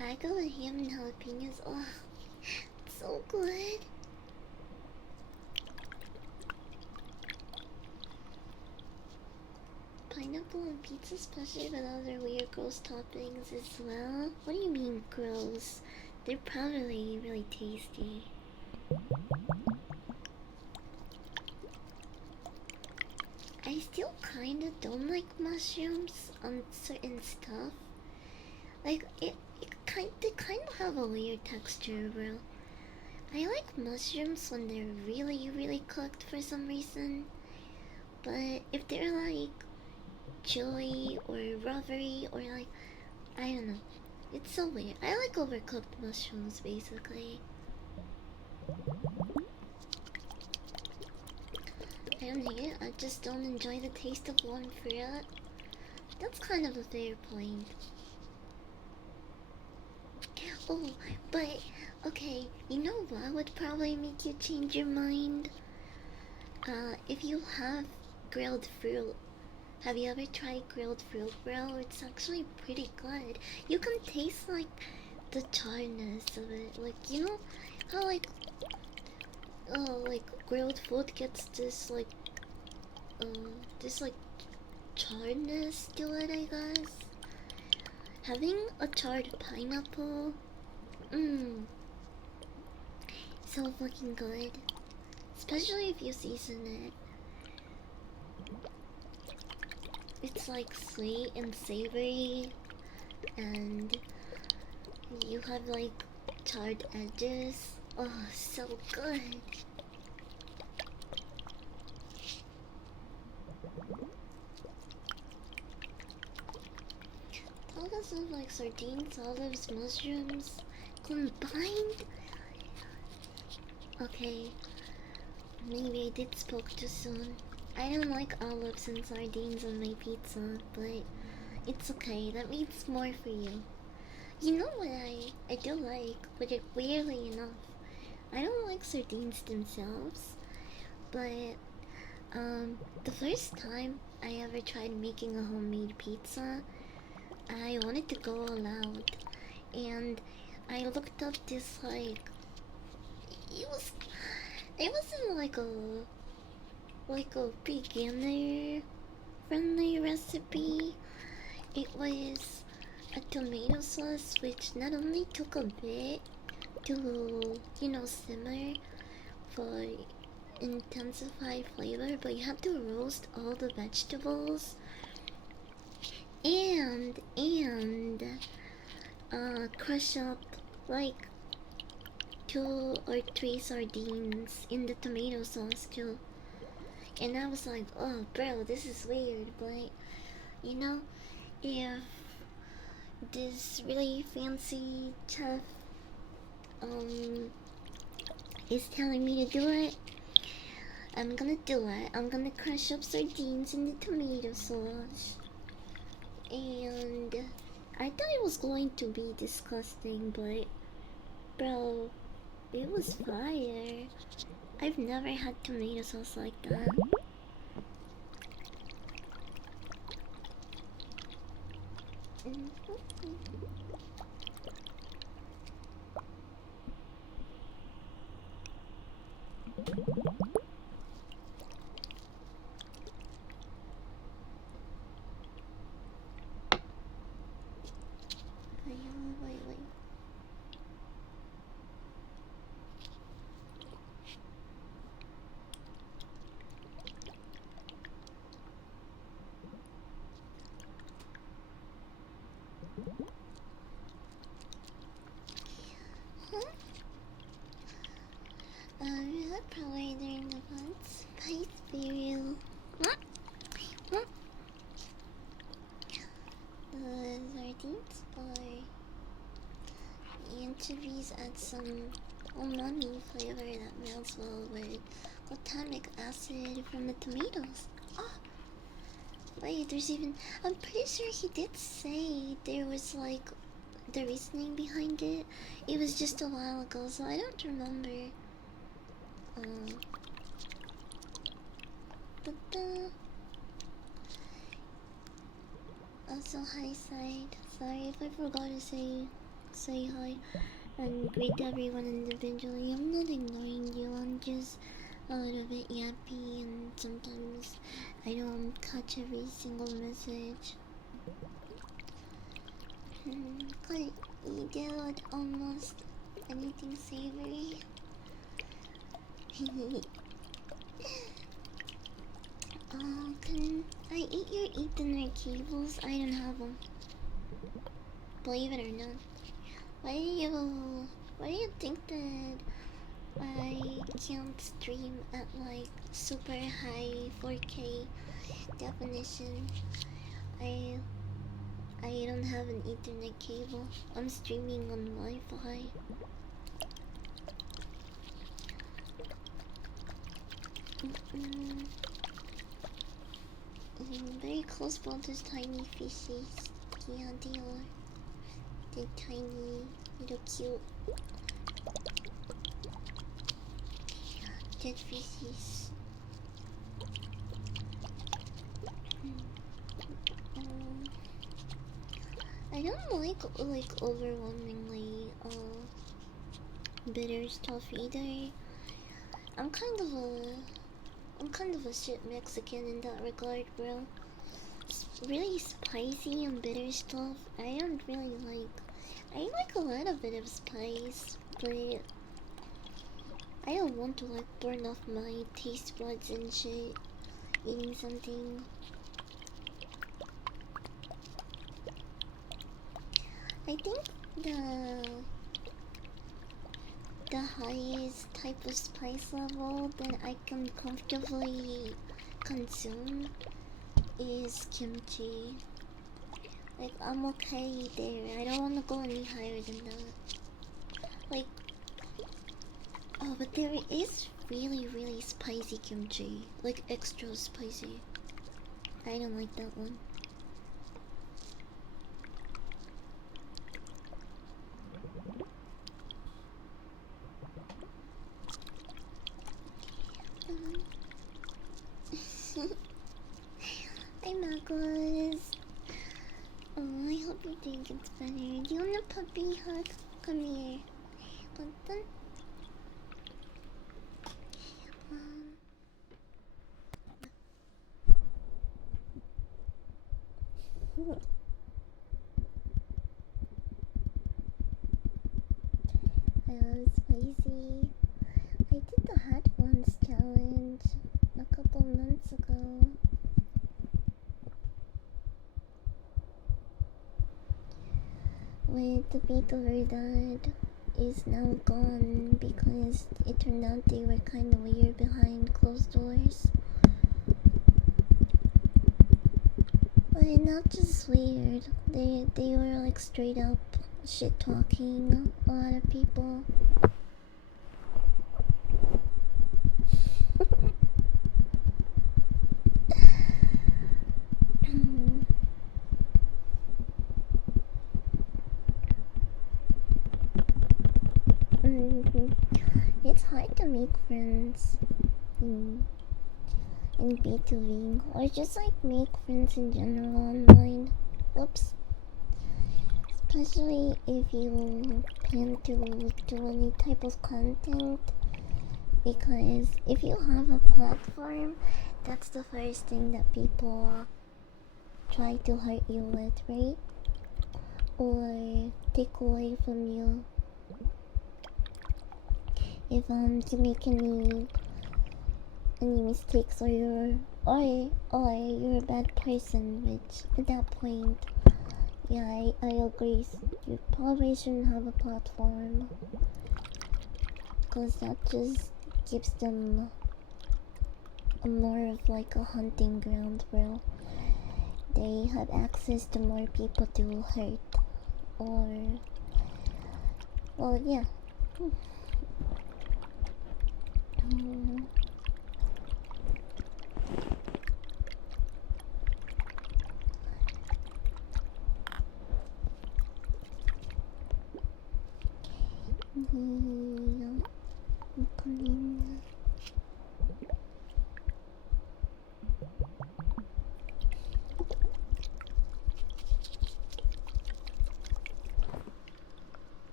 I go with ham and jalapenos. Oh, it's so good. Pineapple on pizza, especially with other weird gross toppings as well. What do you mean gross? They're probably really tasty. I still kinda don't like mushrooms on certain stuff. Like they kind of have a weird texture, bro. I like mushrooms when they're really, really cooked for some reason. But if they're like chewy or rubbery or like, I don't know. It's so weird. I like overcooked mushrooms basically. I don't hate it, I just don't enjoy the taste of warm fruit. That's kind of a fair point. Oh, but okay, you know what would probably make you change your mind? If you have grilled fruit. Have you ever tried grilled fruit, bro? It's actually pretty good. You can taste like the charness of it. Like, you know how like grilled food gets this like charness to it, I guess. Having a charred pineapple, mmm, so fucking good. Especially if you season it. It's like sweet and savory, and you have like charred edges. Oh, so good. Tacos of like sardines, olives, mushrooms combined. Okay, maybe I did spoke too soon. I don't like olives and sardines on my pizza, but it's okay. That means more for you. You know what I do like, but weirdly enough, I don't like sardines themselves, but the first time I ever tried making a homemade pizza, I wanted to go all out, and I looked up this like it was it wasn't like a beginner friendly recipe. It was a tomato sauce which not only took a bit to, you know, simmer for intensify flavor, but you have to roast all the vegetables and crush up like 2 or 3 sardines in the tomato sauce too. And I was like, oh bro, this is weird, but you know, if this really fancy chef is telling me to do it, I'm gonna do it. I'm gonna crush up sardines in the tomato sauce. And I thought it was going to be disgusting, but bro, it was fire. I've never had tomato sauce like that. Wait. Huh? Is that probably during the months? Please be real. What? What? Sardines or anchovies add some umami flavor that melts well with glutamic acid from the tomatoes. Oh, wait, there's even. I'm pretty sure he did say there was like the reasoning behind it. It was just a while ago, so I don't remember. But also hi side. Sorry if I forgot to say hi and greet everyone individually. I'm not ignoring you. I'm just a little bit yappy, and sometimes I don't catch every single message. Could you deal with almost anything savory? Can I eat your Ethan or cables? I don't have them. believe it or not. Why do you think that I can't stream at like super high 4K definition? I I don't have an Ethernet cable. I'm streaming on Wi-Fi. Very close by those tiny fishes. Yeah, they are. They're tiny, little cute dead fishes. I don't like overwhelmingly bitter stuff either. I'm kind of a shit Mexican in that regard, bro. It's really spicy and bitter stuff. I don't really like. I like a little bit of spice, but I don't want to like burn off my taste buds and shit eating something. I think the highest type of spice level that I can comfortably consume is kimchi. Like, I'm okay there. I don't want to go any higher than that. Like, oh, but there is really spicy kimchi. Like, extra spicy. I don't like that one. Hi, Marcos. Oh, I hope your day gets better. Do you want a puppy hug? Come here. Want them? I love spicy. I did the hot ones challenge a couple months ago. With the beetle that is now gone because it turned out they were kind of weird behind closed doors. But not just weird, they were like straight up shit talking a lot of people. It's hard to make friends in B2B, or just like make friends in general online. Whoops. Especially if you plan to do any type of content, because if you have a platform, that's the first thing that people try to hurt you with, right? Or take away from you. If you make any mistakes, or you're a bad person, which at that point, yeah, I agree. You probably shouldn't have a platform, because that just gives them more of like a hunting ground where they have access to more people to hurt, or, well, yeah.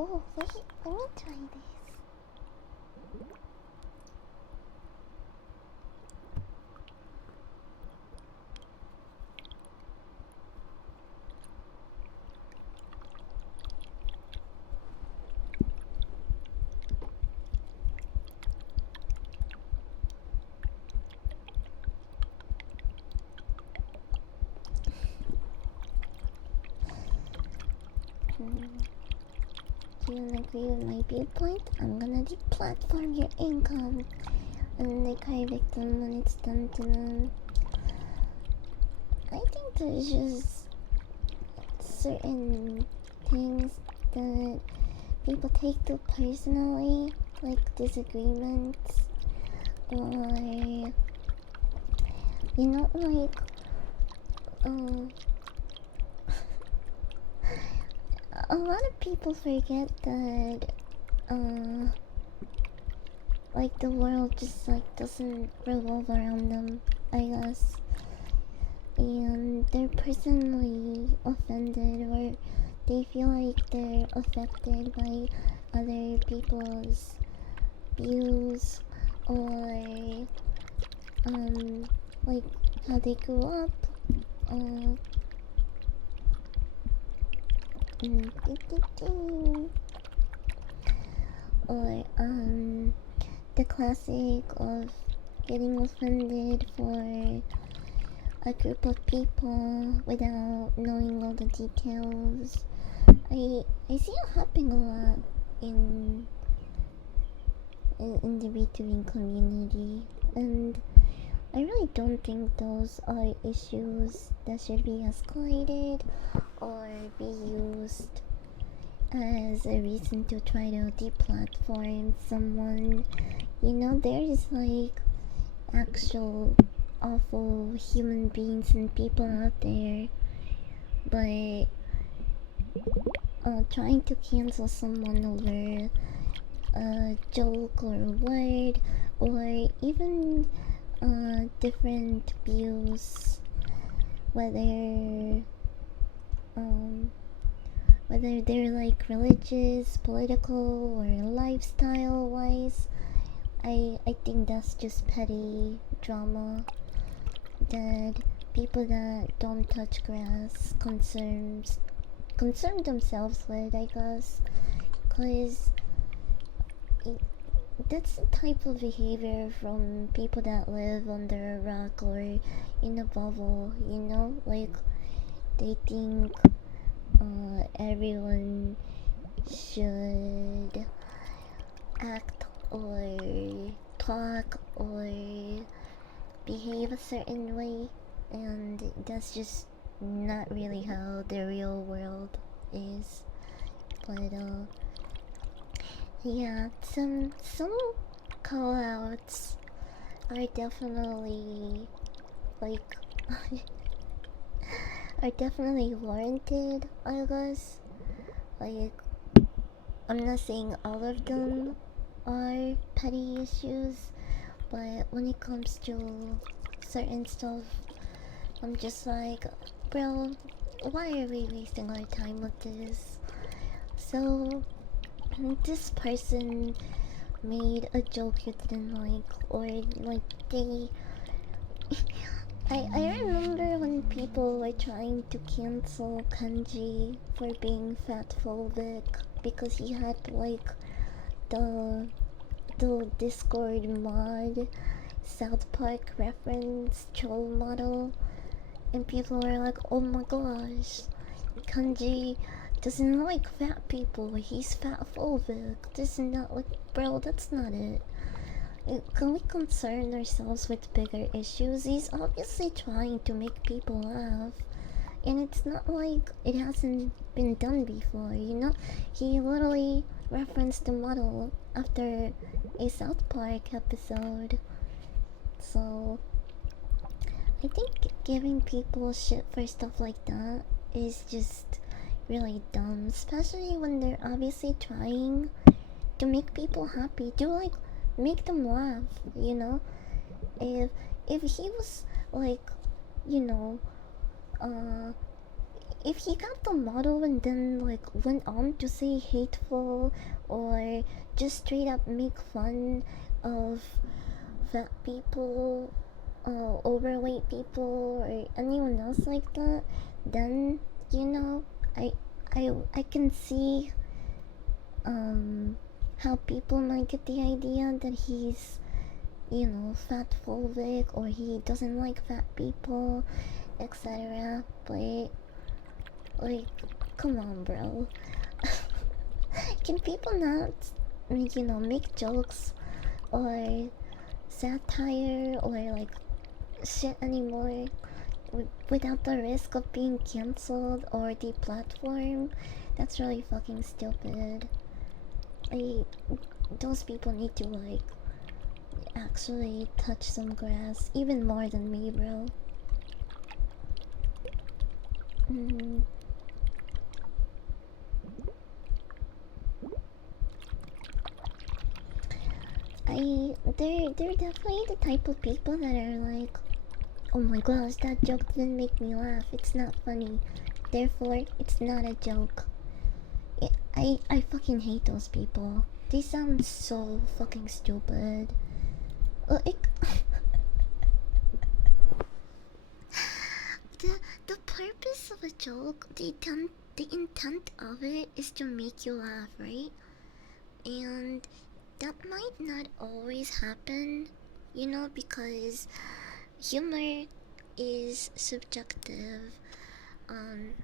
Oh, wait, let me try this. Do you agree with my viewpoint? I'm gonna deplatform your income and they cry victim when it's done to them. I think there's just certain things that people take too personally, like disagreements, or like a lot of people forget that like the world just like doesn't revolve around them, I guess, and they're personally offended or they feel like they're affected by other people's views or like how they grew up, or the classic of getting offended for a group of people without knowing all the details. I see it happening a lot in the VTubing community, and I really don't think those are issues that should be escalated or be used as a reason to try to deplatform someone. There is like actual awful human beings and people out there, but trying to cancel someone over a joke or a word or even different views, whether they're like religious, political, or lifestyle wise, I think that's just petty drama that people that don't touch grass concern themselves with, I guess, cause that's the type of behavior from people that live under a rock or in a bubble, like they think everyone should act or talk or behave a certain way, and that's just not really how the real world is. But yeah, some call outs are definitely like are definitely warranted, I guess. Like, I'm not saying all of them are petty issues, but when it comes to certain stuff, I'm just like, bro, why are we wasting our time with this? So, this person made a joke you didn't like, or like they. I remember when people were trying to cancel Kanji for being fat phobic because he had like the Discord mod South Park reference troll model, and people were like, oh my gosh, Kanji doesn't like fat people, he's fat phobic, this and that. Like, bro, that's not it. Can we concern ourselves with bigger issues? He's obviously trying to make people laugh, and it's not like it hasn't been done before, He literally referenced the model after a South Park episode. So I think giving people shit for stuff like that is just really dumb, especially when they're obviously trying to make people happy, to like make them laugh, If he was like, if he got the model and then like went on to say hateful or just straight up make fun of fat people, overweight people, or anyone else like that, then I can see how people might get the idea that he's fat phobic or he doesn't like fat people, etc. But like, come on, bro. Can people not, make jokes or satire or like shit anymore without the risk of being cancelled or deplatformed? That's really fucking stupid. Like, those people need to like actually touch some grass, even more than me, bro. Mm, they're definitely the type of people that are like, oh my gosh, that joke didn't make me laugh. It's not funny. Therefore, it's not a joke. I fucking hate those people. They sound so fucking stupid. Like, the the purpose of a joke, the intent of it is to make you laugh, right? And that might not always happen, because humor is subjective. Um,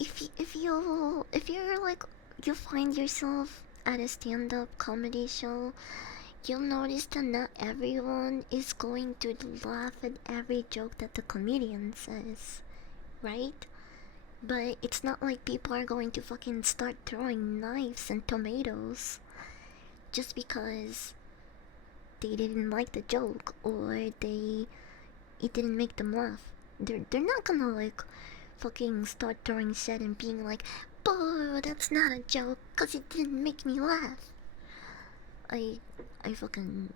if you're like, you find yourself at a stand-up comedy show, you'll notice that not everyone is going to laugh at every joke that the comedian says, right? But it's not like people are going to fucking start throwing knives and tomatoes just because they didn't like the joke or it didn't make them laugh. They're not gonna like fucking start throwing shit and being like, "Boo, that's not a joke, 'cause it didn't make me laugh." I I fucking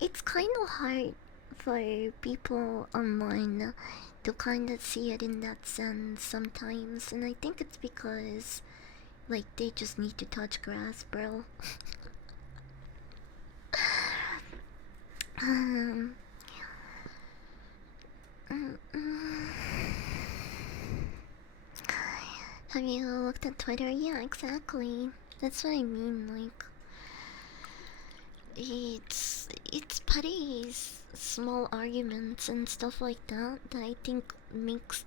it's kind of hard for people online to kind of see it in that sense sometimes, and I think it's because like they just need to touch grass, bro. um, mm, mm. Have you looked at Twitter? Yeah, exactly. That's what I mean. Like, it's petty small arguments and stuff like that that I think makes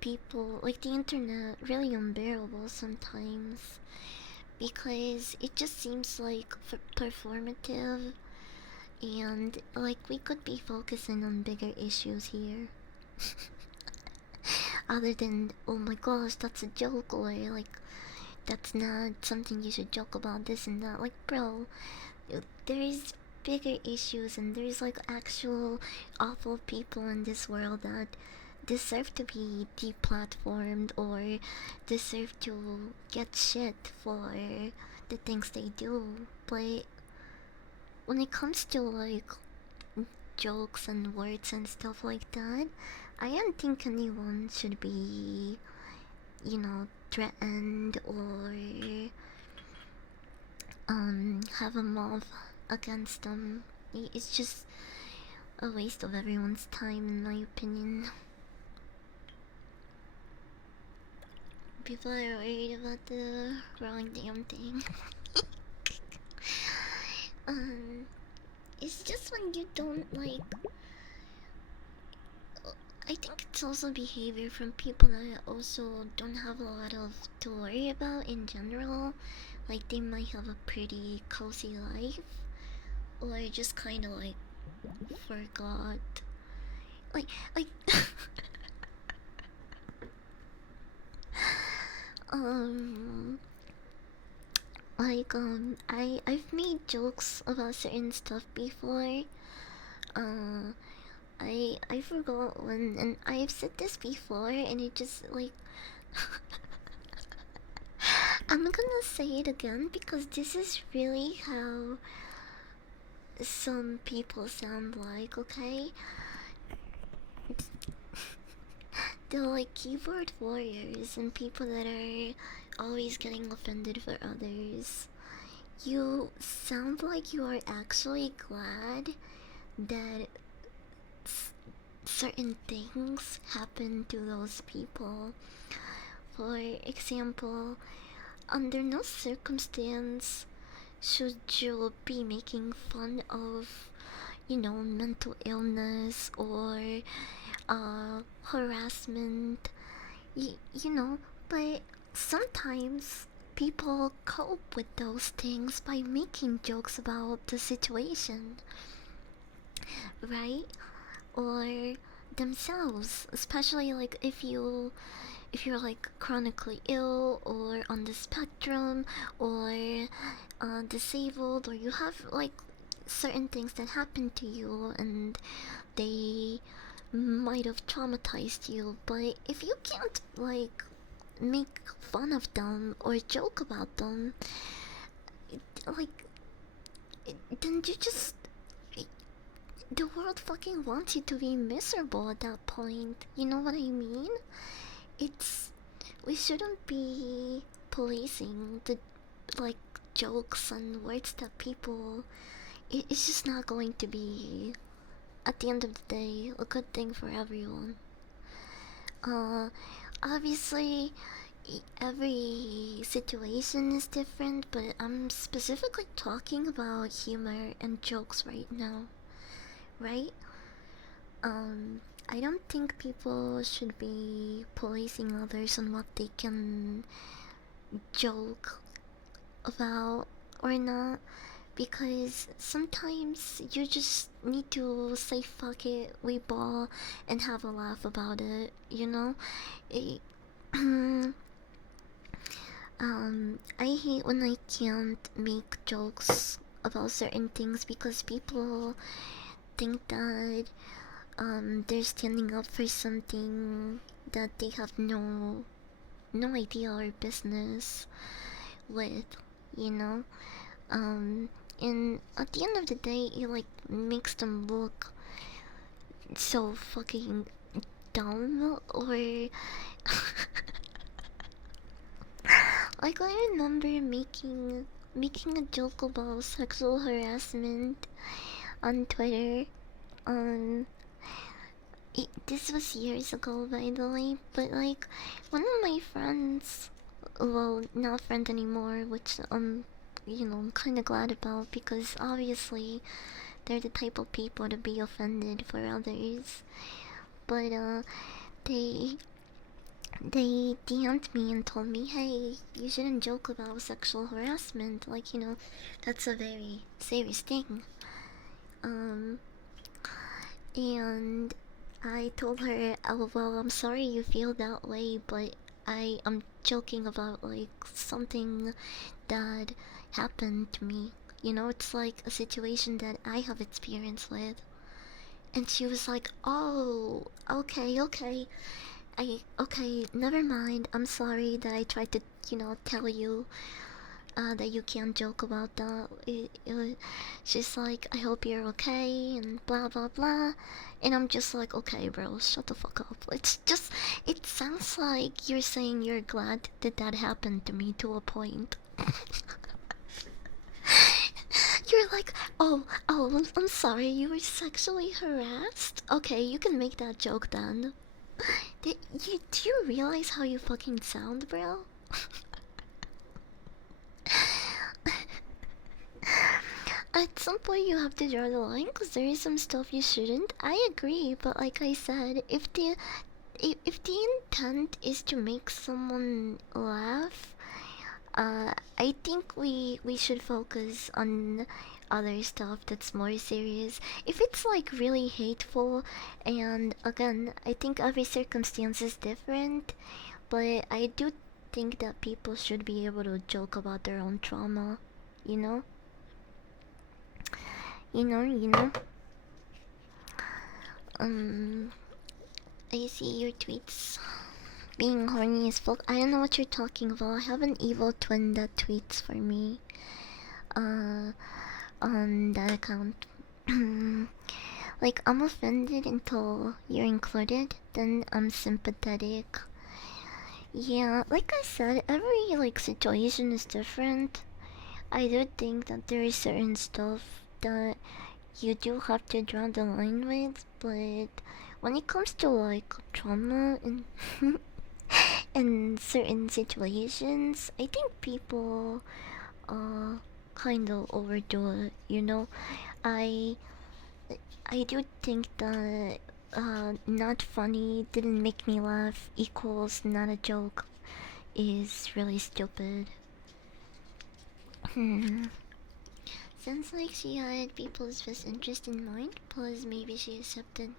people like the internet really unbearable sometimes, because it just seems like performative, and like we could be focusing on bigger issues here. Other than, oh my gosh, that's a joke, or like that's not something you should joke about, this and that. Like, bro, there's bigger issues, and there's like actual awful people in this world that deserve to be deplatformed or deserve to get shit for the things they do. But when it comes to like jokes and words and stuff like that, I don't think anyone should be, threatened or have a mob against them. It's just a waste of everyone's time, in my opinion. People are worried about the wrong damn thing. um, it's just when you don't like. I think it's also behavior from people that also don't have a lot of to worry about in general. Like they might have a pretty cozy life, or just kind of like forgot. Like, um, I've made jokes about certain stuff before. Uh, I forgot when, and I've said this before, and it just like I'm gonna say it again because this is really how some people sound like, okay? They're like keyboard warriors and people that are always getting offended for others. You sound like you are actually glad that certain things happen to those people. For example, under no circumstance should you be making fun of, mental illness or harassment, you know, but sometimes people cope with those things by making jokes about the situation, right? Or themselves, especially like if you're like chronically ill or on the spectrum or disabled, or you have like certain things that happen to you and they might have traumatized you. But if you can't like make fun of them or joke about them, like then you just, the world fucking wants you to be miserable at that point. You know what I mean? It's, we shouldn't be policing the like jokes and words that people. It's just not going to be, at the end of the day, a good thing for everyone. Uh, Obviously, every situation is different, but I'm specifically talking about humor and jokes right now, right? Um, I don't think people should be policing others on what they can joke about or not, because sometimes you just need to say fuck it, we ball, and have a laugh about it, you know? It, I hate when I can't make jokes about certain things because people think that they're standing up for something that they have no idea or business with, you know? Um, and at the end of the day, it like makes them look so fucking dumb, or like I remember making a joke about sexual harassment on Twitter. Um, this was years ago, by the way, but like one of my friends, well, not friend anymore, which I'm kind of glad about, because obviously they're the type of people to be offended for others. But they they DM'd me and told me, hey, you shouldn't joke about sexual harassment. Like, that's a very serious thing. Um, and I told her, oh, well, I'm sorry you feel that way, but I am joking about like something that happened to me. It's like a situation that I have experience with. And she was like, oh, okay, okay. Okay, never mind. I'm sorry that I tried to, tell you that you can't joke about that. She's like, I hope you're okay, and blah blah blah. And I'm just like, okay, bro, shut the fuck up. It sounds like you're saying you're glad that that happened to me to a point. You're like, oh, I'm sorry, you were sexually harassed? Okay, you can make that joke then. Do you realize how you fucking sound, bro? At some point, you have to draw the line because there is some stuff you shouldn't. I agree, but like I said, if the intent is to make someone laugh, I think we should focus on other stuff that's more serious. If it's like really hateful, and again, I think every circumstance is different, but I do think that people should be able to joke about their own trauma, you know? You know? Um, I see your tweets. Being horny as fuck. I don't know what you're talking about. I have an evil twin that tweets for me. Uh, on that account. Like, I'm offended until you're included, then I'm sympathetic. Yeah, like I said, every like situation is different. I do think that there is certain stuff that you do have to draw the line with, but when it comes to like trauma and in certain situations, I think people kind of overdo it. I I do think that not funny, didn't make me laugh equals not a joke. is really stupid. Hmm. Sounds like she had people's best interest in mind, plus maybe she accepted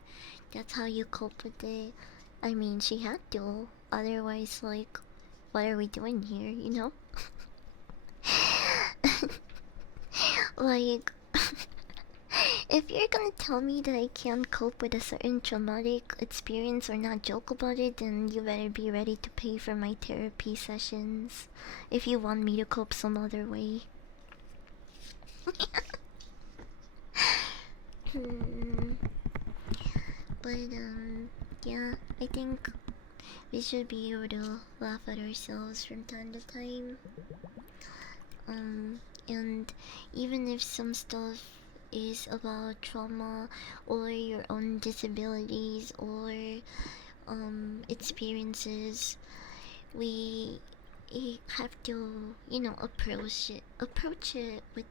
that's how you cope with it. I mean, she had to. Otherwise, like, what are we doing here, you know? Like, if you're gonna tell me that I can't cope with a certain traumatic experience or not joke about it, then you better be ready to pay for my therapy sessions if you want me to cope some other way. Hmm. But, yeah, I think we should be able to laugh at ourselves from time to time. And even if some stuff is about trauma or your own disabilities or experiences, we have to, approach it with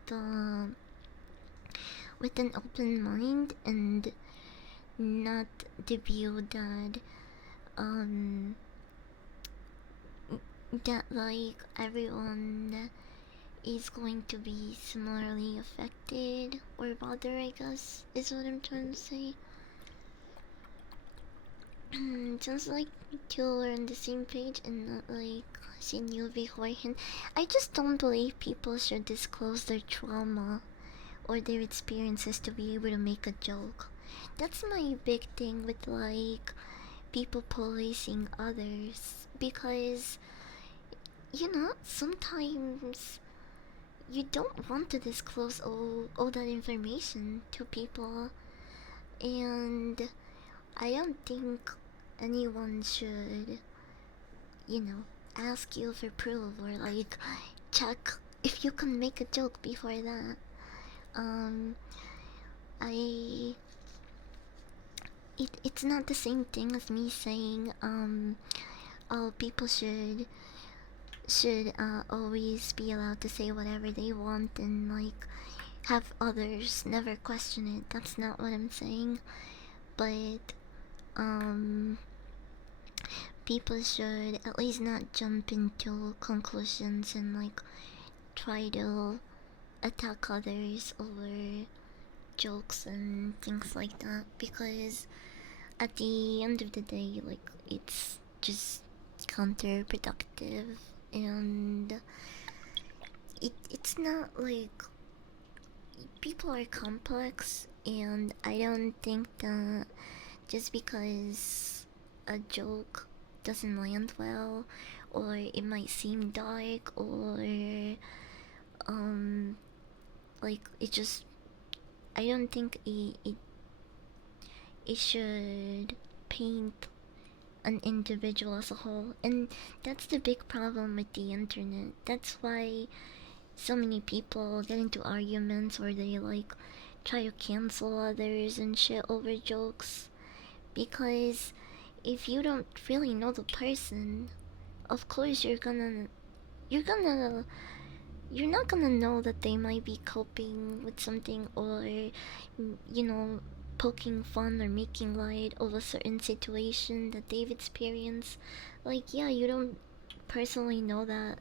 an open mind and not the view um that like everyone is going to be similarly affected or bothered, I guess, is what I'm trying to say. Sounds like two are on the same page and not like seeing you beforehand. I just don't believe people should disclose their trauma or their experiences to be able to make a joke. That's my big thing with like people policing others because sometimes you don't want to disclose all that information to people, and I don't think anyone should, you know, ask you for proof or like check if you can make a joke before that. Um, I it's not the same thing as me saying oh people should always be allowed to say whatever they want and like have others never question it. That's not what I'm saying. But um people should at least not jump into conclusions and like try to attack others over jokes and things like that because at the end of the day like it's just counterproductive and it's not like people are complex and I don't think that just because a joke doesn't land well or it might seem dark or um like it just I don't think it should paint an individual as a whole, and that's the big problem with the internet. That's why so many people get into arguments or they like try to cancel others and shit over jokes because if you don't really know the person, of course you're gonna you're not gonna know that they might be coping with something or poking fun or making light of a certain situation that they've experienced. Like, yeah, you don't personally know that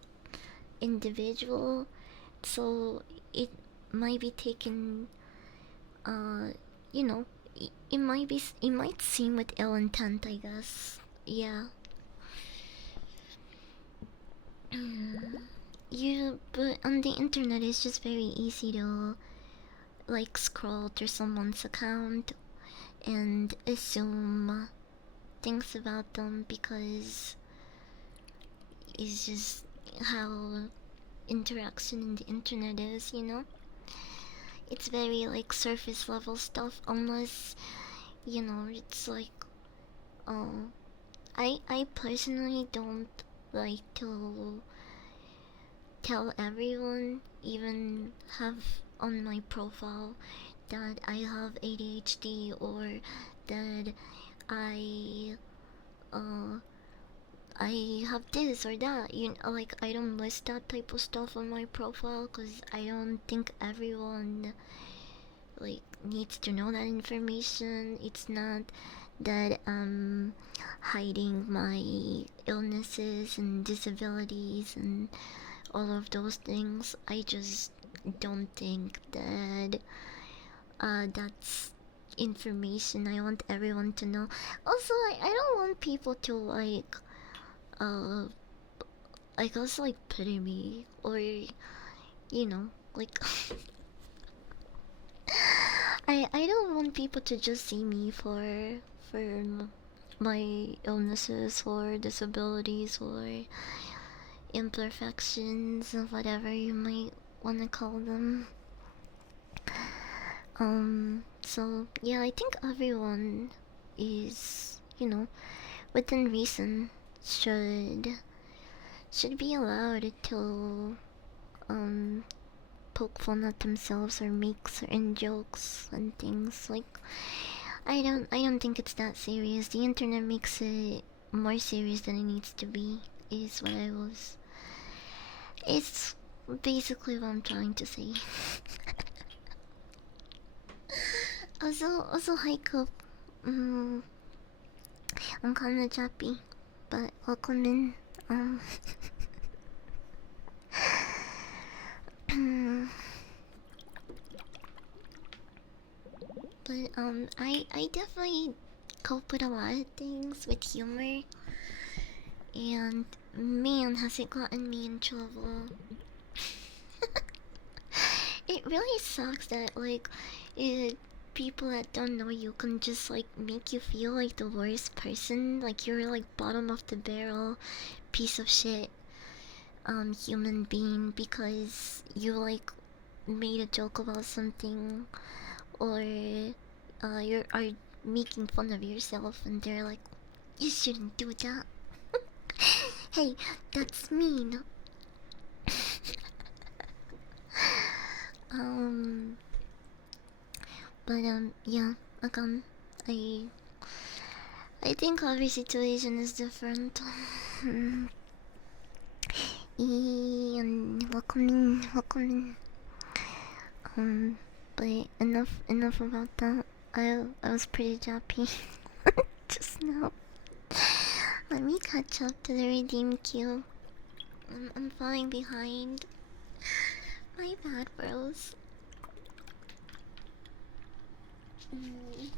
individual, so it might be taken uh you know it might seem with ill intent, I guess. Yeah. But on the internet it's just very easy to like scroll through someone's account and assume things about them because it's just how interaction in the internet is. It's very like surface level stuff unless it's like um I personally don't like to tell everyone, even have on my profile that I have ADHD or that I uh I have this or that. Like I don't list that type of stuff on my profile because I don't think everyone like needs to know that information. It's not that I'm hiding my illnesses and disabilities and all of those things. I just don't think that that's information I want everyone to know. Also, I don't want people to uh also like pity me, or like I don't want people to just see me for my illnesses or disabilities or imperfections or whatever you might want to call them. So yeah, I think everyone is, within reason, should be allowed to um poke fun at themselves or make certain jokes and things. Like, I don't think it's that serious. The internet makes it more serious than it needs to be, is what I was it's basically what I'm trying to say. Also hi Coop. Mm, I'm kinda jappy, but welcome in. Um but I definitely cope with a lot of things with humor, and man, has it gotten me in trouble. It really sucks that people that don't know you can just like make you feel like the worst person, like you're like bottom of the barrel piece of shit human being because you like made a joke about something, or you are making fun of yourself, and they're like, you shouldn't do that. Hey, that's mean. um but yeah, again, I I think every situation is different. And welcome in. But enough about that. I was pretty jappy just now. Let me catch up to the redeem queue. I'm falling behind. My bad, bros. Mm.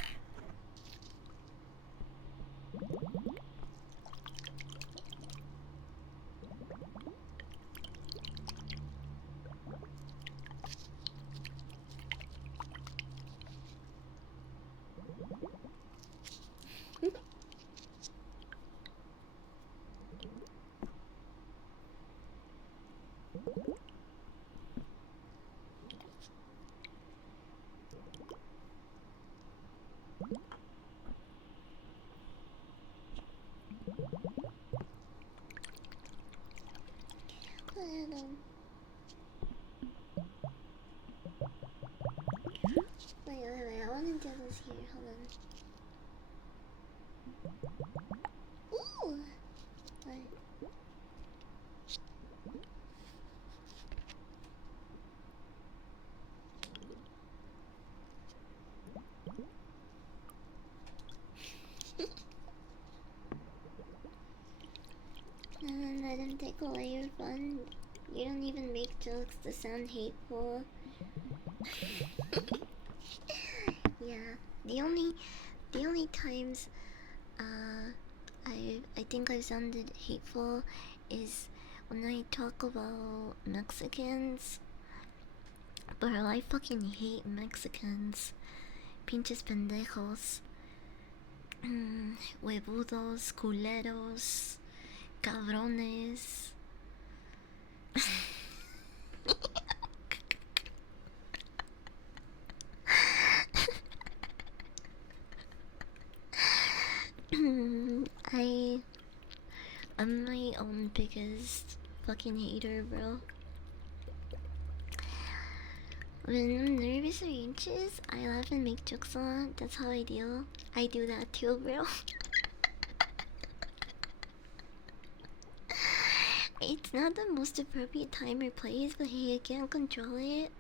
But, wait, I wanna do this here, hold on. Ooh! What? And let him take away your fun. You don't even make jokes to sound hateful. Yeah, the only times I think I've sounded hateful is when I talk about Mexicans. But I fucking hate Mexicans. Pinches pendejos. Huevudos, culeros, cabrones. I I'm my own biggest fucking hater, bro. When I'm nervous or anxious, I laugh and make jokes a lot. That's how I deal. I do that too, bro. It's not the most appropriate time or place, but hey, I can't control it.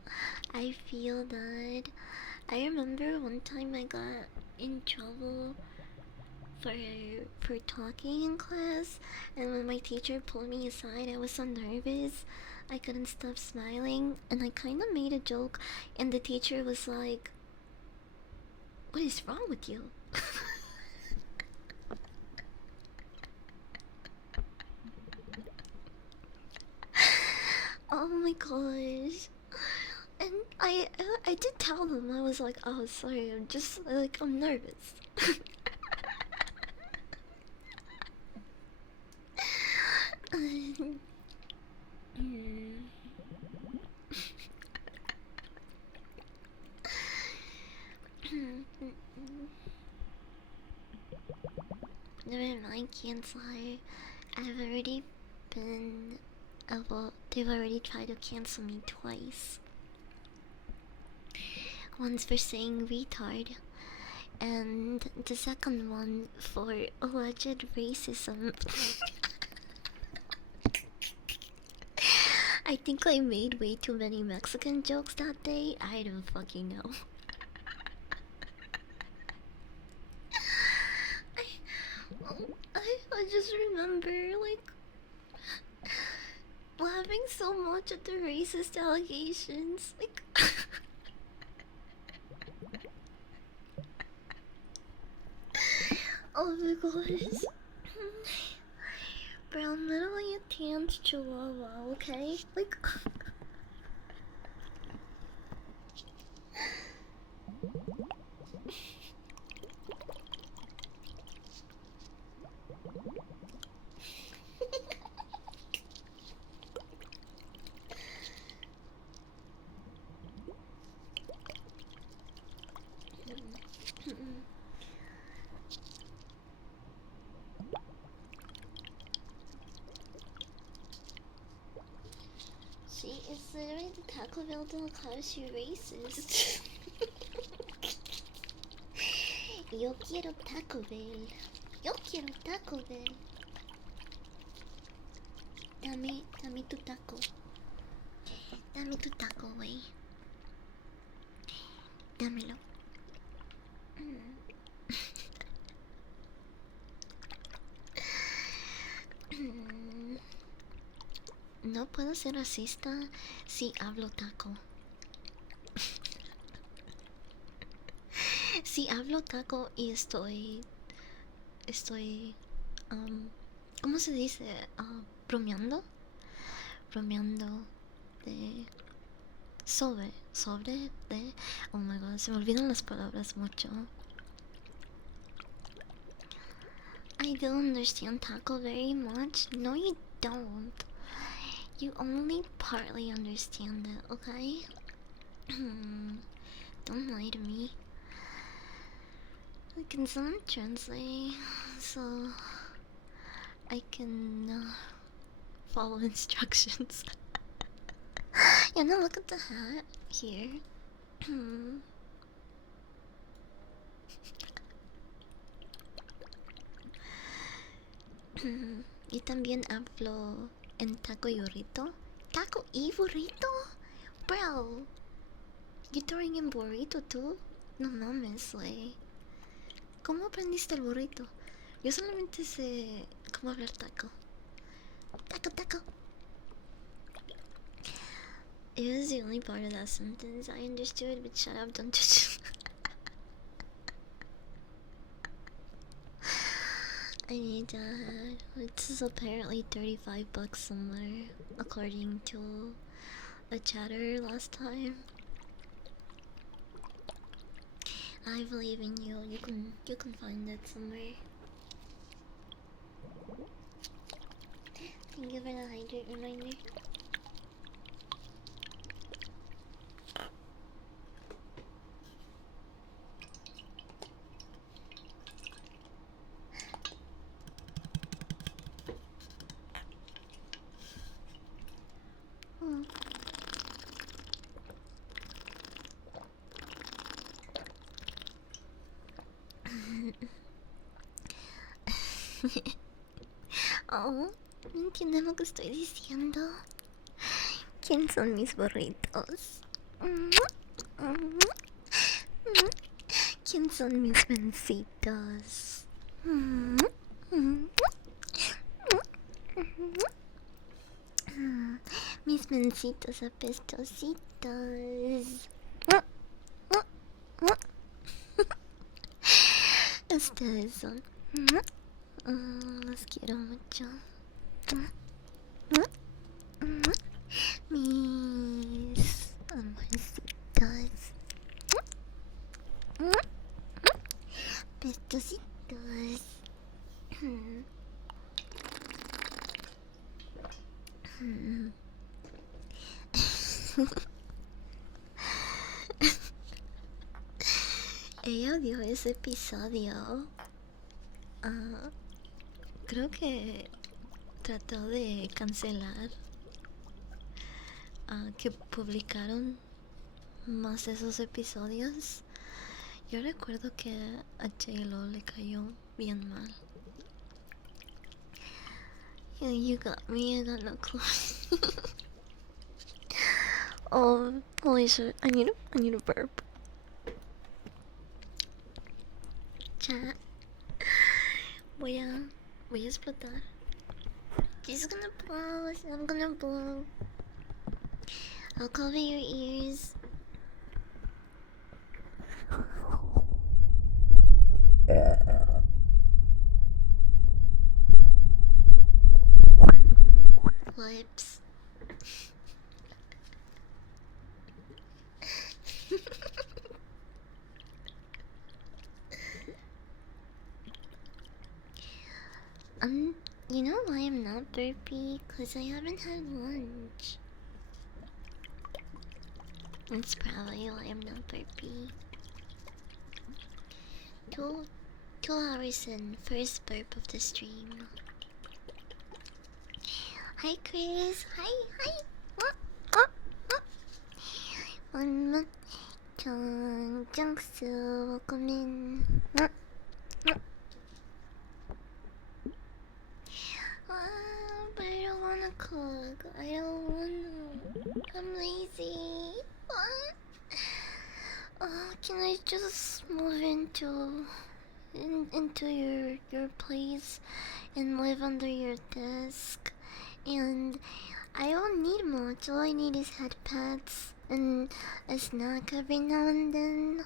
I feel that. I remember one time I got in trouble for for talking in class, and when my teacher pulled me aside, I was so nervous. I couldn't stop smiling, and I kind of made a joke, and the teacher was like, "What is wrong with you?" Oh my gosh. And I did tell them. I was like, "Oh, sorry, I'm just like I'm nervous." Never mind, cancer. I've already been. Well, they've already tried to cancel me twice. Once for saying retard, and the second one for alleged racism. I think I made way too many Mexican jokes that day. I don't fucking know. I just remember, like, laughing so much at the racist allegations. Like, oh my gosh. Bro, I'm literally a tan chihuahua, okay? Like, she is literally the Taco Bell that calls you racist. Yo quiero Taco Bell. Yo quiero Taco Bell. Dame tu taco. Dame tu taco, güey. Dámelo. No puedo ser racista si hablo taco. Si hablo taco y estoy, ¿cómo se dice? Bromeando, bromeando de sobre de, oh my god, se me olvidan las palabras mucho. I don't understand taco very much. No, you don't. You only partly understand it, okay? Don't lie to me. Can someone translate so I can follow instructions? Yeah, now look at the hat here. Yo también hablo en taco y burrito. ¿Taco y burrito? Bro, you throwing in burrito too? No mames, wey. ¿Cómo aprendiste el burrito? Yo solamente sé cómo hablar taco. Taco. It was the only part of that sentence I understood, but shut up, don't touch. I need that. It's apparently $35 somewhere, according to a chatter last time. I believe in you. You can find it somewhere. Thank you for the hydrate reminder. Oh, no entienden lo que estoy diciendo. ¿Quién son mis burritos? ¿Quién son mis vencitos? Mis mencitos apestositos. Ustedes son. Los quiero mucho. Mis amorcitos. Pestositos. Ella odió ese episodio. Creo que trató de cancelar que publicaron más de esos episodios. Yo recuerdo que a J-Lo le cayó bien mal. Yeah, you got me, I got no clue. Oh, holy shit, I need a burp. Chat. Voy a explotar. She's gonna blow, I'm gonna blow. I'll cover your ears. Lips. You know why I'm not burpy? Cause I haven't had lunch. That's probably why I'm not burpy. 2 hours in, first burp of the stream. Hi Chris, hi. Jungsu, welcome in. But I don't wanna cook. I don't wanna. I'm lazy. Can I just move into your place and live under your desk? And I don't need much. All I need is headpads and a snack every now and then.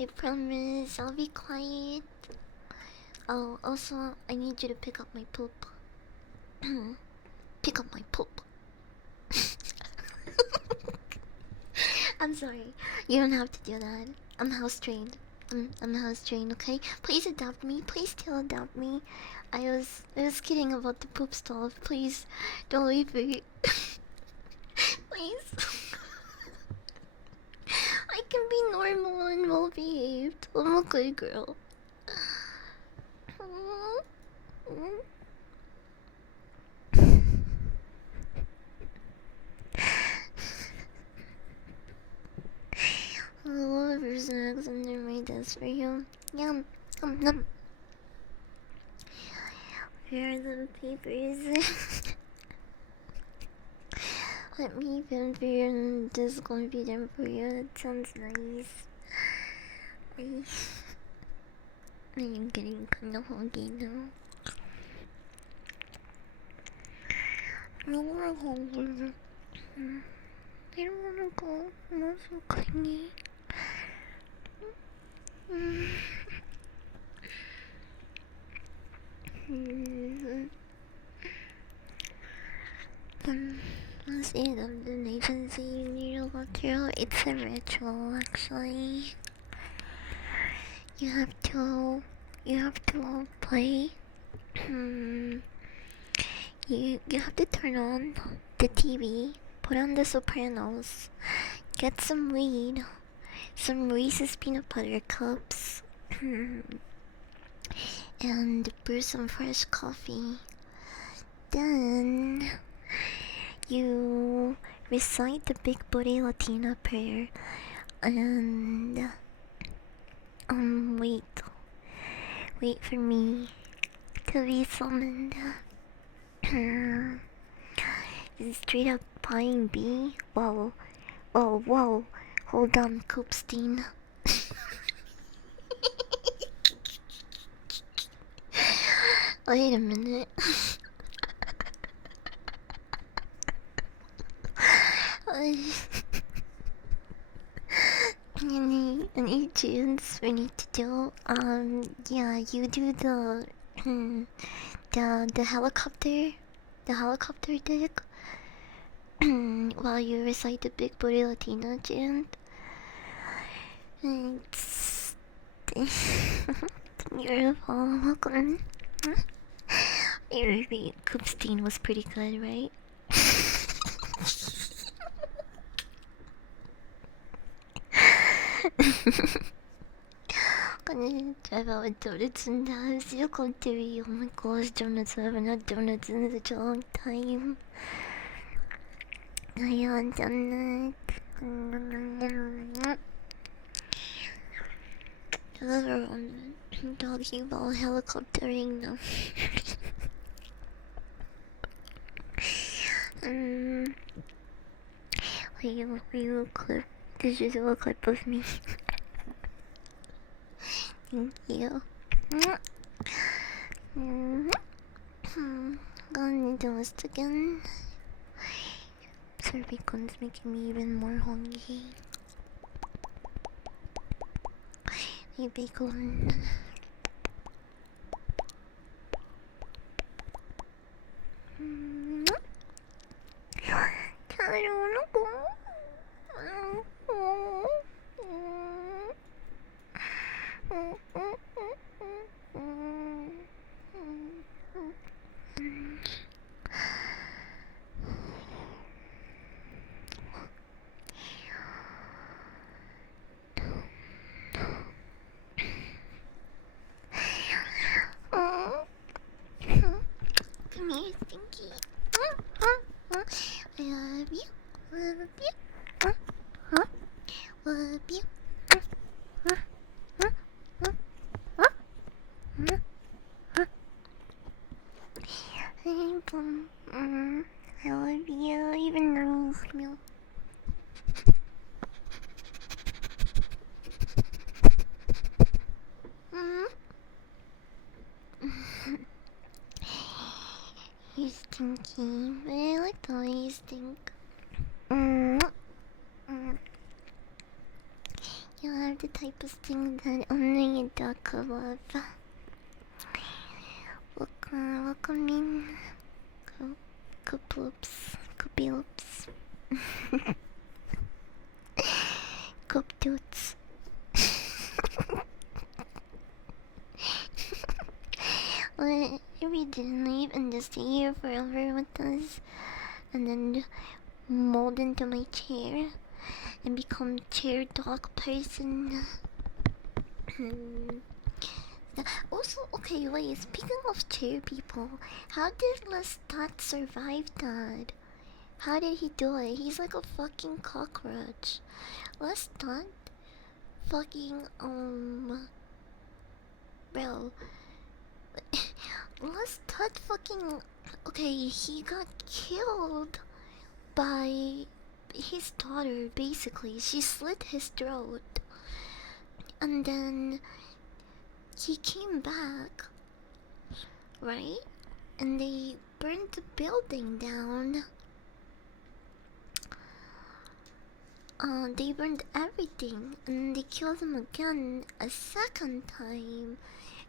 I promise I'll be quiet. Oh, also, I need you to pick up my poop. Pick up my poop. I'm sorry. You don't have to do that. I'm house trained. I'm house trained, okay? Please adopt me. Please still adopt me. I was kidding about the poop stall. Please don't leave me. Please. I can be normal and well behaved. I'm a good girl. All of your snacks under my desk for you. Yum, num. Here are the papers. Let me even for your this computer for you. That sounds nice. I am getting kind of hungry now. I don't wanna go. I'm not so clingy. Let's see the agency you need to go through. It's a ritual, actually. You have to play. You have to turn on the TV, put on the Sopranos, get some weed, some Reese's peanut butter cups, and brew some fresh coffee. Then you recite the Big Booty Latina prayer and wait for me to be summoned. Straight up buying B? Whoa, hold on, Coopstein. Wait a minute. Any tunes we need to do? Yeah, you do the the helicopter dick while you recite the Big Booty Latina chant. It's beautiful. Welcome. Maybe Koopstein was pretty good, right? Gonna drive out with donuts and have you come to me. Oh my gosh, donuts. I haven't had donuts in such a long time. I want donuts. Everyone talking about helicoptering now. Will you clip? This is a clip of me. Thank you. Gonna do this again. Sir Bacon's making me even more hungry. Hey Bacon. I don't wanna go. Come here, Stinky. I love you. Love you. Love you. I love you, even though you smell. You stinky, but I like the way you stink. You have the type of stink that only a dog could love. Welcome in. Coopoops. Coopiloops. Cooptoots. Well, if you didn't leave and just stay here forever with us, and then mold into my chair and become chair dog person. Also, okay, wait, speaking of chair people, how did Lestat survive that? How did he do it? He's like a fucking cockroach. Lestat fucking, bro. Lestat fucking, okay, he got killed by his daughter, basically. She slit his throat. And then he came back, right? And they burned the building down. They burned everything, and they killed him again a second time.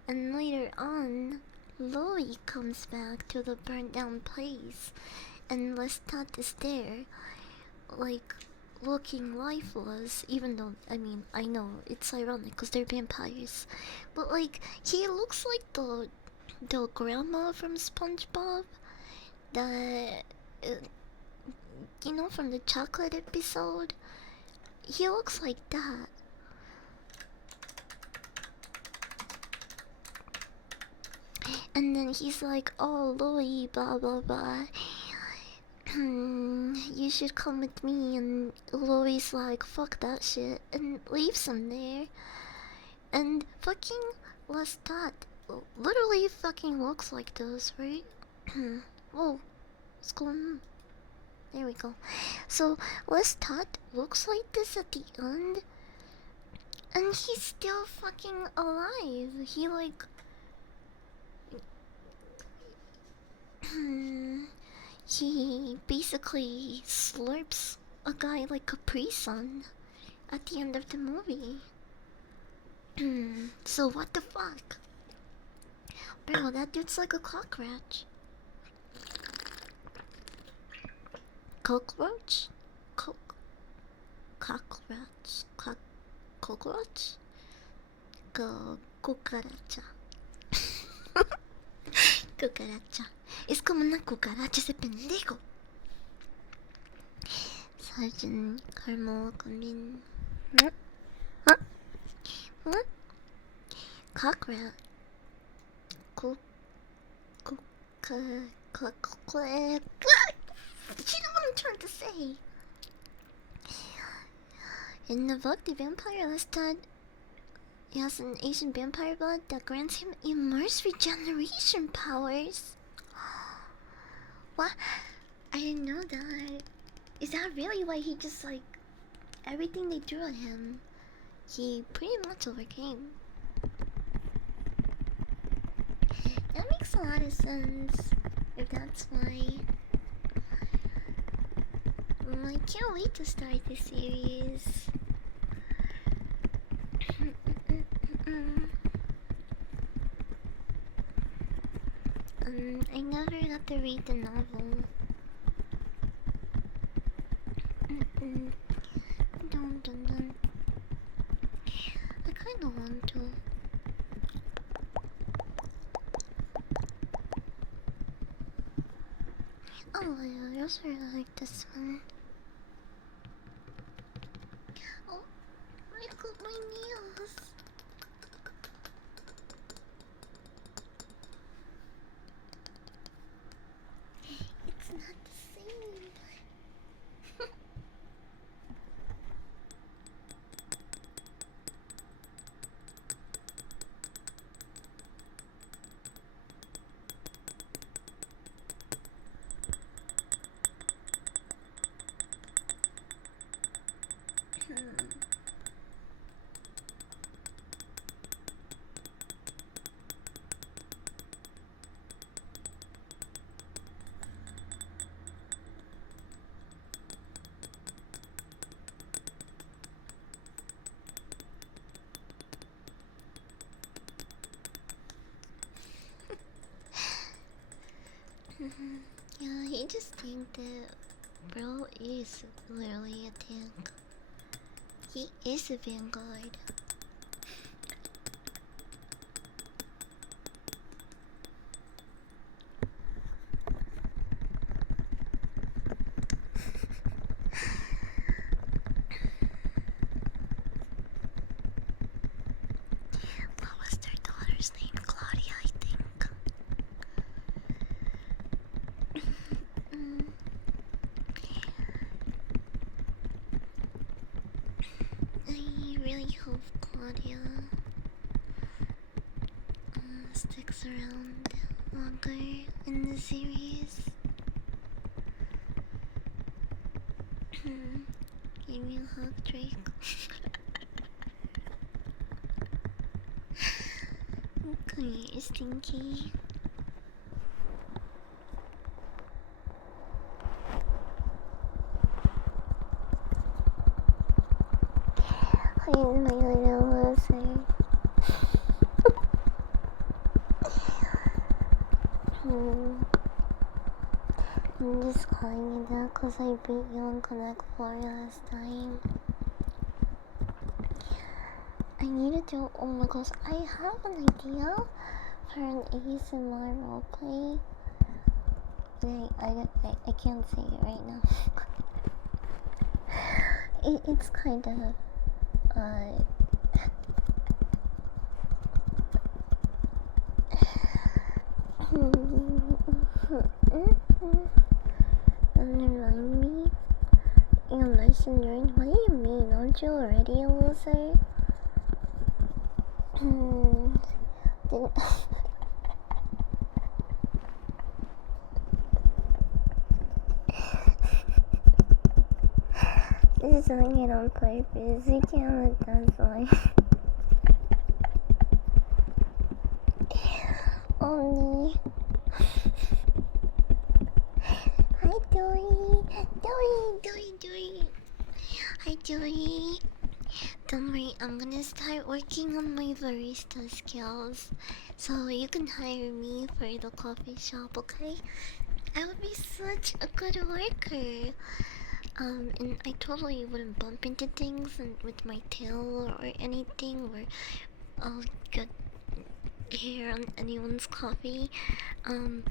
And later on, Louis comes back to the burnt down place, and Lestat is there, like, looking lifeless, even though, I mean, I know, it's ironic because they're vampires, but, like, he looks like the grandma from SpongeBob, the, you know, from the chocolate episode. He looks like that. And then he's like, oh, Louis, blah blah blah, you should come with me. And Louis like, fuck that shit, and leaves him there. And fucking Lestat literally fucking looks like this, right? Whoa, what's going on? There we go. So Lestat looks like this at the end, and he's still fucking alive. He like, He basically slurps a guy like Capri Sun at the end of the movie. So what the fuck? Bro, that dude's like a cockroach. Cockroach? Cockroach? Cockroach? Cucaracha. Cucaracha. Es como una cucaracha ese pendejo. Sergeant Carmel Conmin. Huh? What? Cockroach. You know what I'm trying to say. In the book, the vampire Lestat has an Asian vampire blood that grants him immense regeneration powers. What? I didn't know that. Is that really why he just like everything they threw at him? He pretty much overcame. That makes a lot of sense. If that's why. I can't wait to start this series. I never got to read the novel. Dun, dun, dun. I kinda want to. Oh, I also really like this one. Oh, I got my nails. It's not the same. Yeah, he just think that bro is literally a tank. He is a vanguard. What was their daughter's name? Claudia, I think. I really hope Claudia sticks around longer in the series. Give me a hug, Drake. Okay, Stinky. Hi, my little loser. I'm just calling you that because I beat you on Connect 4 last time. I need to do. Oh my gosh, I have an idea for an ASMR roleplay. I can't say it right now. It's kind of remind me. You're legendary. What do you mean? Aren't you already a loser? This is doing it on purpose. You can't let that slide. Only. Joey. Hi, Joey. Don't worry, I'm gonna start working on my barista skills, so you can hire me for the coffee shop, okay? I would be such a good worker. And I totally wouldn't bump into things with my tail or anything, or I'll get hair on anyone's coffee. Um,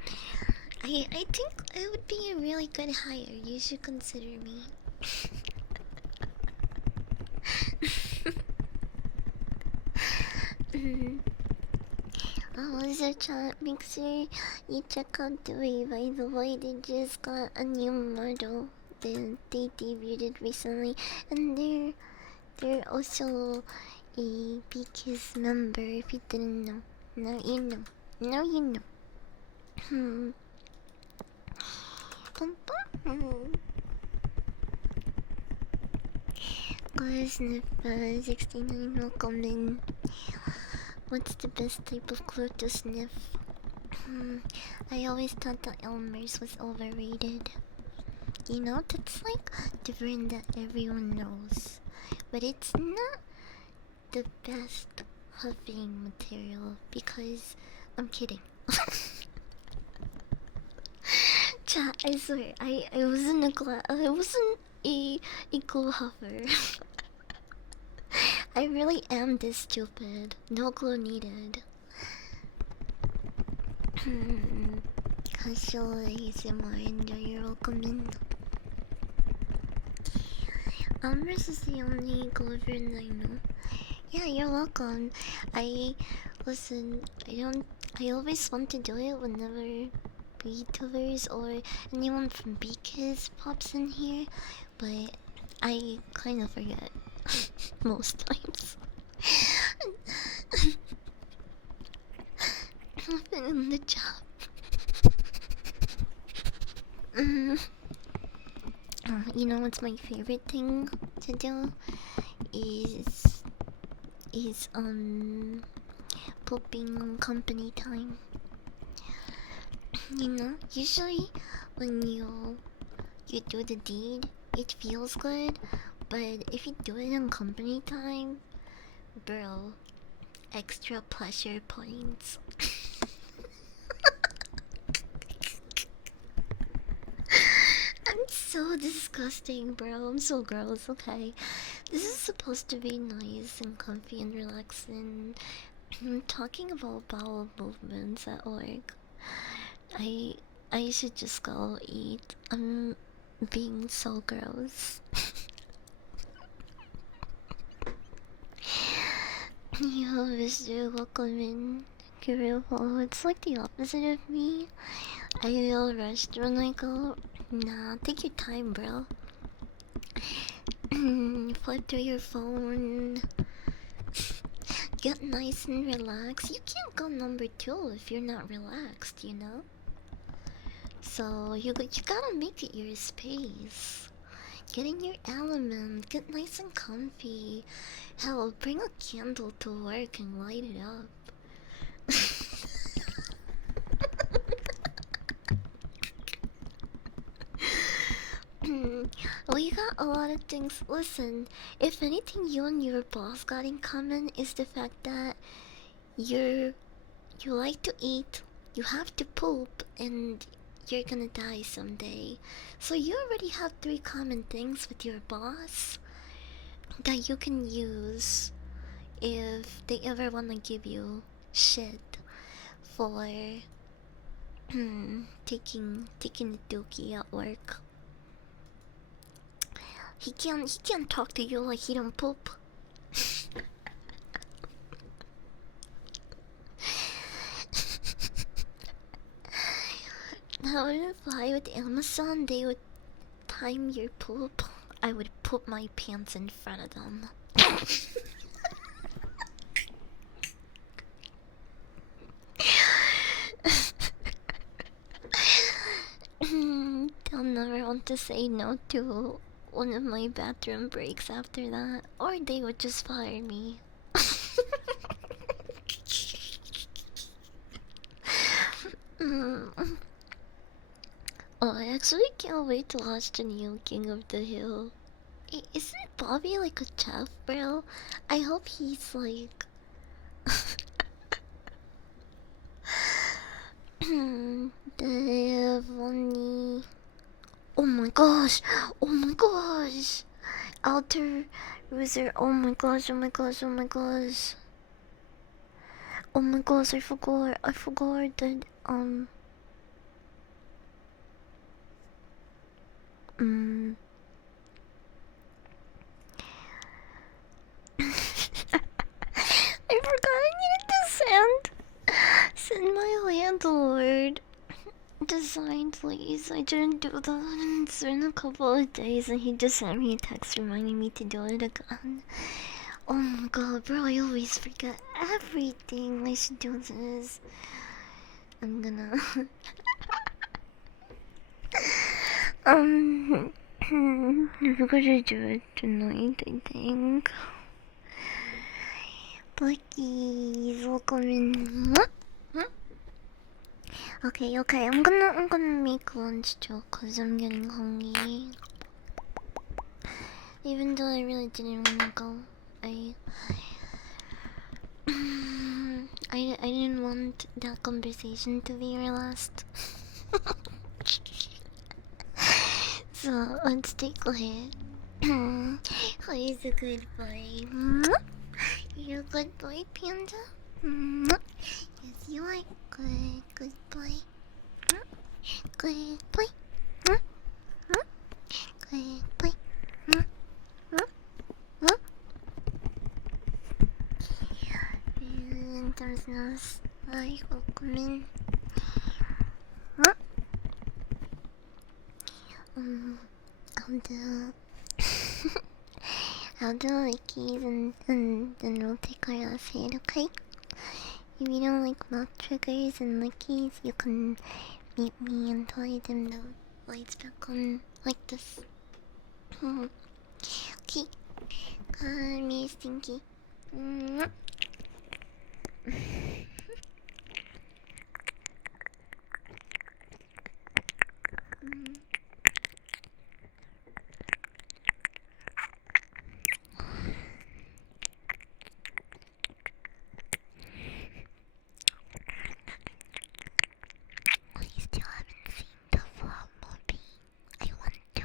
I think I would be a really good hire. You should consider me. Oh, so chat, make sure you check out the way. By the way, they just got a new model that they debuted recently, and they're also a BK's member. If you didn't know, now you know. Now you know. Guys, if 69 welcome in. What's the best type of glue to sniff? I always thought that Elmer's was overrated. You know, that's like the brand that everyone knows. But it's not the best huffing material because I'm kidding. Chat, I swear, I wasn't a glue huffer. I really am this stupid. No glue needed. Casual ASMR, enjoy your welcome in. Elmer's is the only glue brand I know. Yeah, you're welcome. Listen, I always want to do it whenever VTubers or anyone from BKiz pops in here, but I kind of forget most times. I've been in the job. You know what's my favorite thing to do is pooping on company time. You know, usually when you do the deed, it feels good, but if you do it on company time, bro, extra pleasure points. I'm so disgusting, bro. I'm so gross, okay? This is supposed to be nice and comfy and relaxing. I'm talking about bowel movements at work. I I should just go eat. I'm being so gross. Yo, Mr. Welcome in. Beautiful. It's like the opposite of me. I feel rushed when I go. Nah, take your time, bro. Flip through your phone. Get nice and relaxed. You can't go number 2 if you're not relaxed, you know? So you gotta make it your space. Get in your element. Get nice and comfy. Hell, bring a candle to work and light it up. We got a lot of things. Listen, if anything you and your boss got in common is the fact that you like to eat, you have to poop, and you're gonna die someday. So you already have 3 common things with your boss that you can use if they ever wanna give you shit for taking the dookie at work. He can't talk to you like he don't poop. Now if I with Amazon, they would time your poop. I would put my pants in front of them. They'll never want to say no to one of my bathroom breaks after that, or they would just fire me. Oh, I actually can't wait to watch the new King of the Hill. Isn't Bobby like a chef, bro? I hope he's like. Devoni. Oh my gosh! Oh my gosh! Outer User. Oh my gosh! Oh my gosh! Oh my gosh! Oh my gosh! I forgot. I forgot that. Mm. I forgot I needed to send my landlord the sign, please. I didn't do that, and it's been a couple of days, and he just sent me a text reminding me to do it again. Oh my god, bro, I always forget everything. I should do this. I'm gonna. We're gonna do it tonight, I think. Blackies, welcome in. Okay, I'm gonna make lunch too, cause I'm getting hungry. Even though I really didn't wanna go, I I didn't want that conversation to be our last. So let's take a hit. Who is a good boy? You're a good boy, Panda? Yes, you are. Good boy. Good boy. Good boy. And there's no like welcome in. I'll do I'll do the keys and then we'll take our last hit, okay? If you don't like mouth triggers and lickies, you can meet me until I dim the lights back on like this. Okay. Me Stinky. I still haven't seen the full movie. I want to.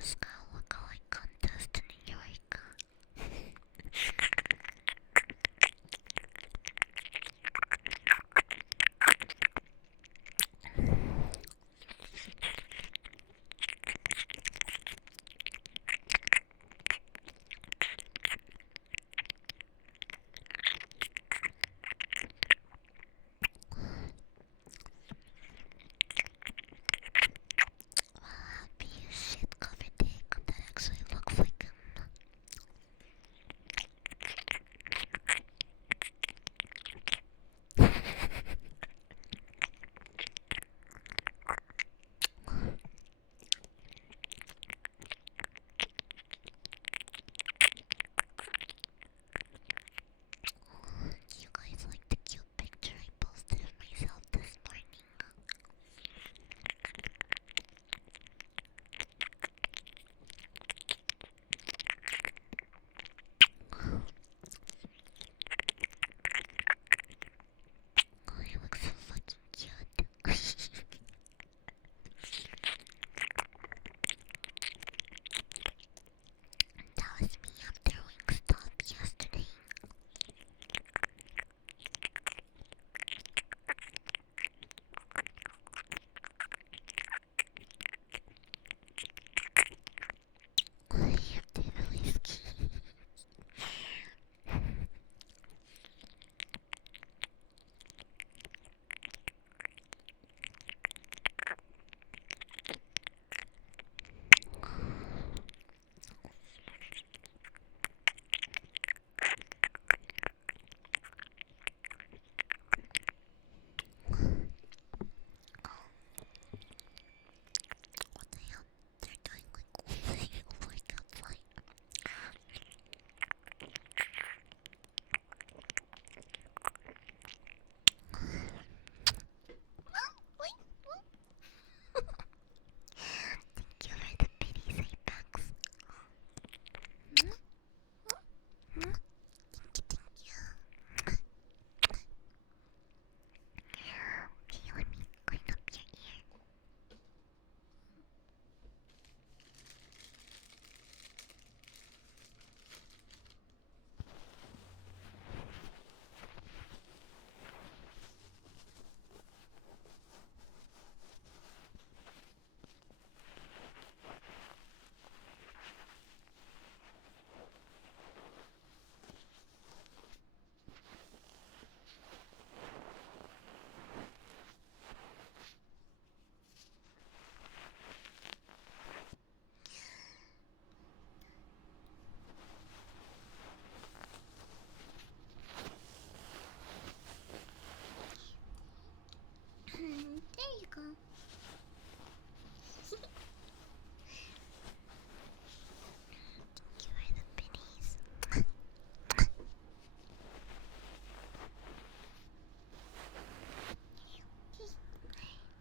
Lookalike contest in New York. Be a shit covered dick that actually looks like him. You guys like the cute picture I posted of myself this morning? Oh, you look so fucking cute. That was me after Wingstop yesterday. You did whiskey. What the hell? They're doing like workout flight. Thank you for the pity Apex. Thank you. Okay, let me clean up your ear. There you go. Thank you for the pennies.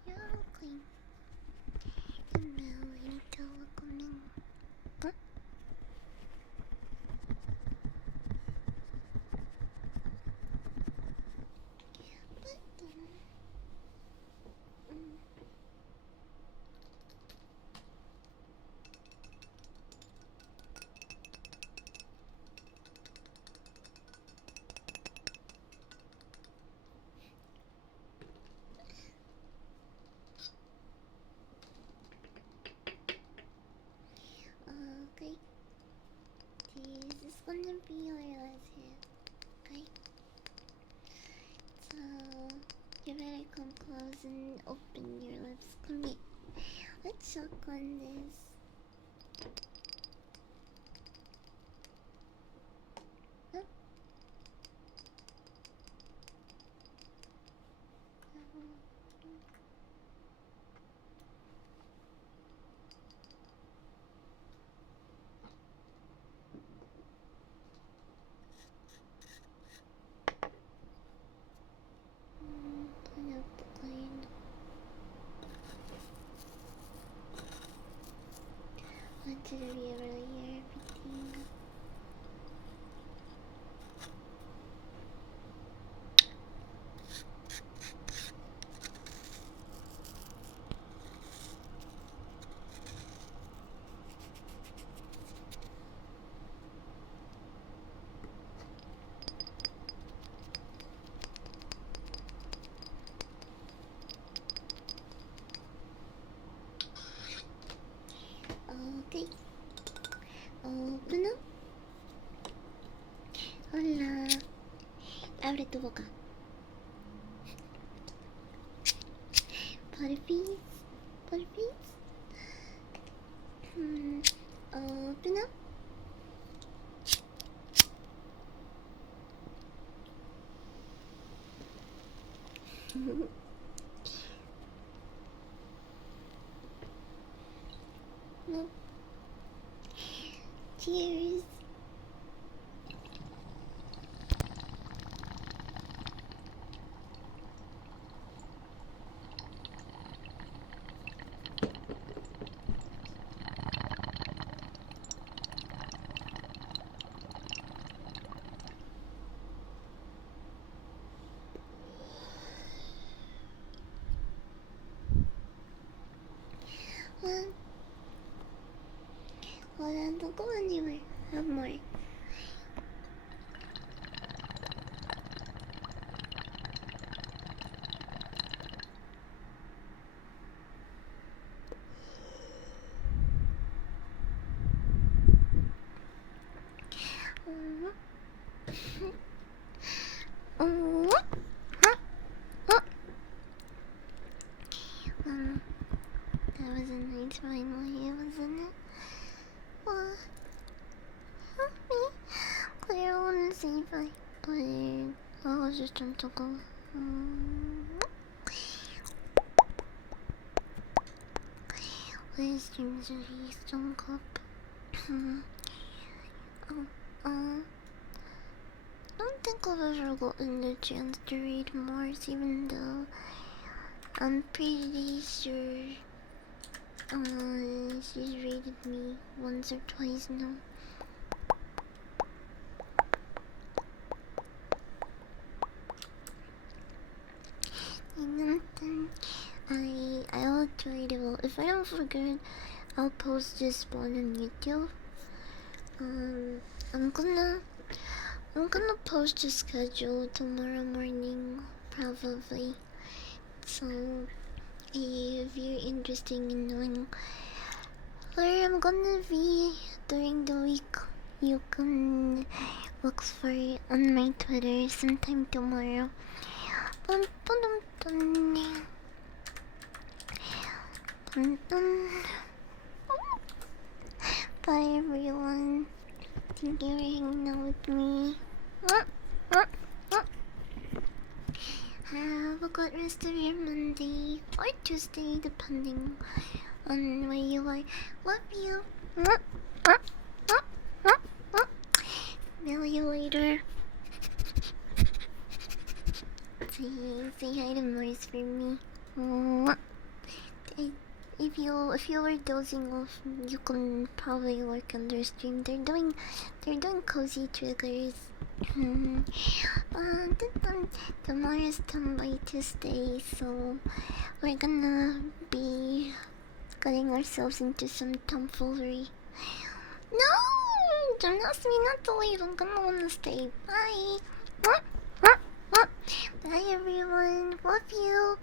You're all clean. Hello, welcome. Huh? Okay. This is gonna be your last hit. Okay? So, you better come close and open your lips. Come here. Let's suck on this. Huh? Clean up, clean. Want you to be able to hear everything. Open up. Hola. Abre tu boca. Porfis. Porfis. Open up. No. Cheers. Well, don't go anywhere. Have more. That was a nice finally, wasn't it? Claire, I wanna say bye, but I was just trying to go. Where's James Stone Cup? I don't think I've ever gotten the chance to read Mars, even though I'm pretty sure she's rated me once or twice now. And then I'll try to, if I don't forget, I'll post this one on YouTube. I'm gonna post the schedule tomorrow morning, probably. So if you're interested in knowing where I'm gonna be during the week, you can look for it on my Twitter sometime tomorrow. Bye everyone. Thank you for hanging out with me. Have a good rest of your Monday or Tuesday, depending on where you are. Love you. Smell you later. Say hi to Morris for me. If you were dozing off, you can probably work on their stream. They're doing cozy triggers. Tomorrow's Tomboy Tuesday, so we're gonna be getting ourselves into some tomfoolery. No! Don't ask me not to leave. I'm gonna wanna stay. Bye. Bye everyone. Love you.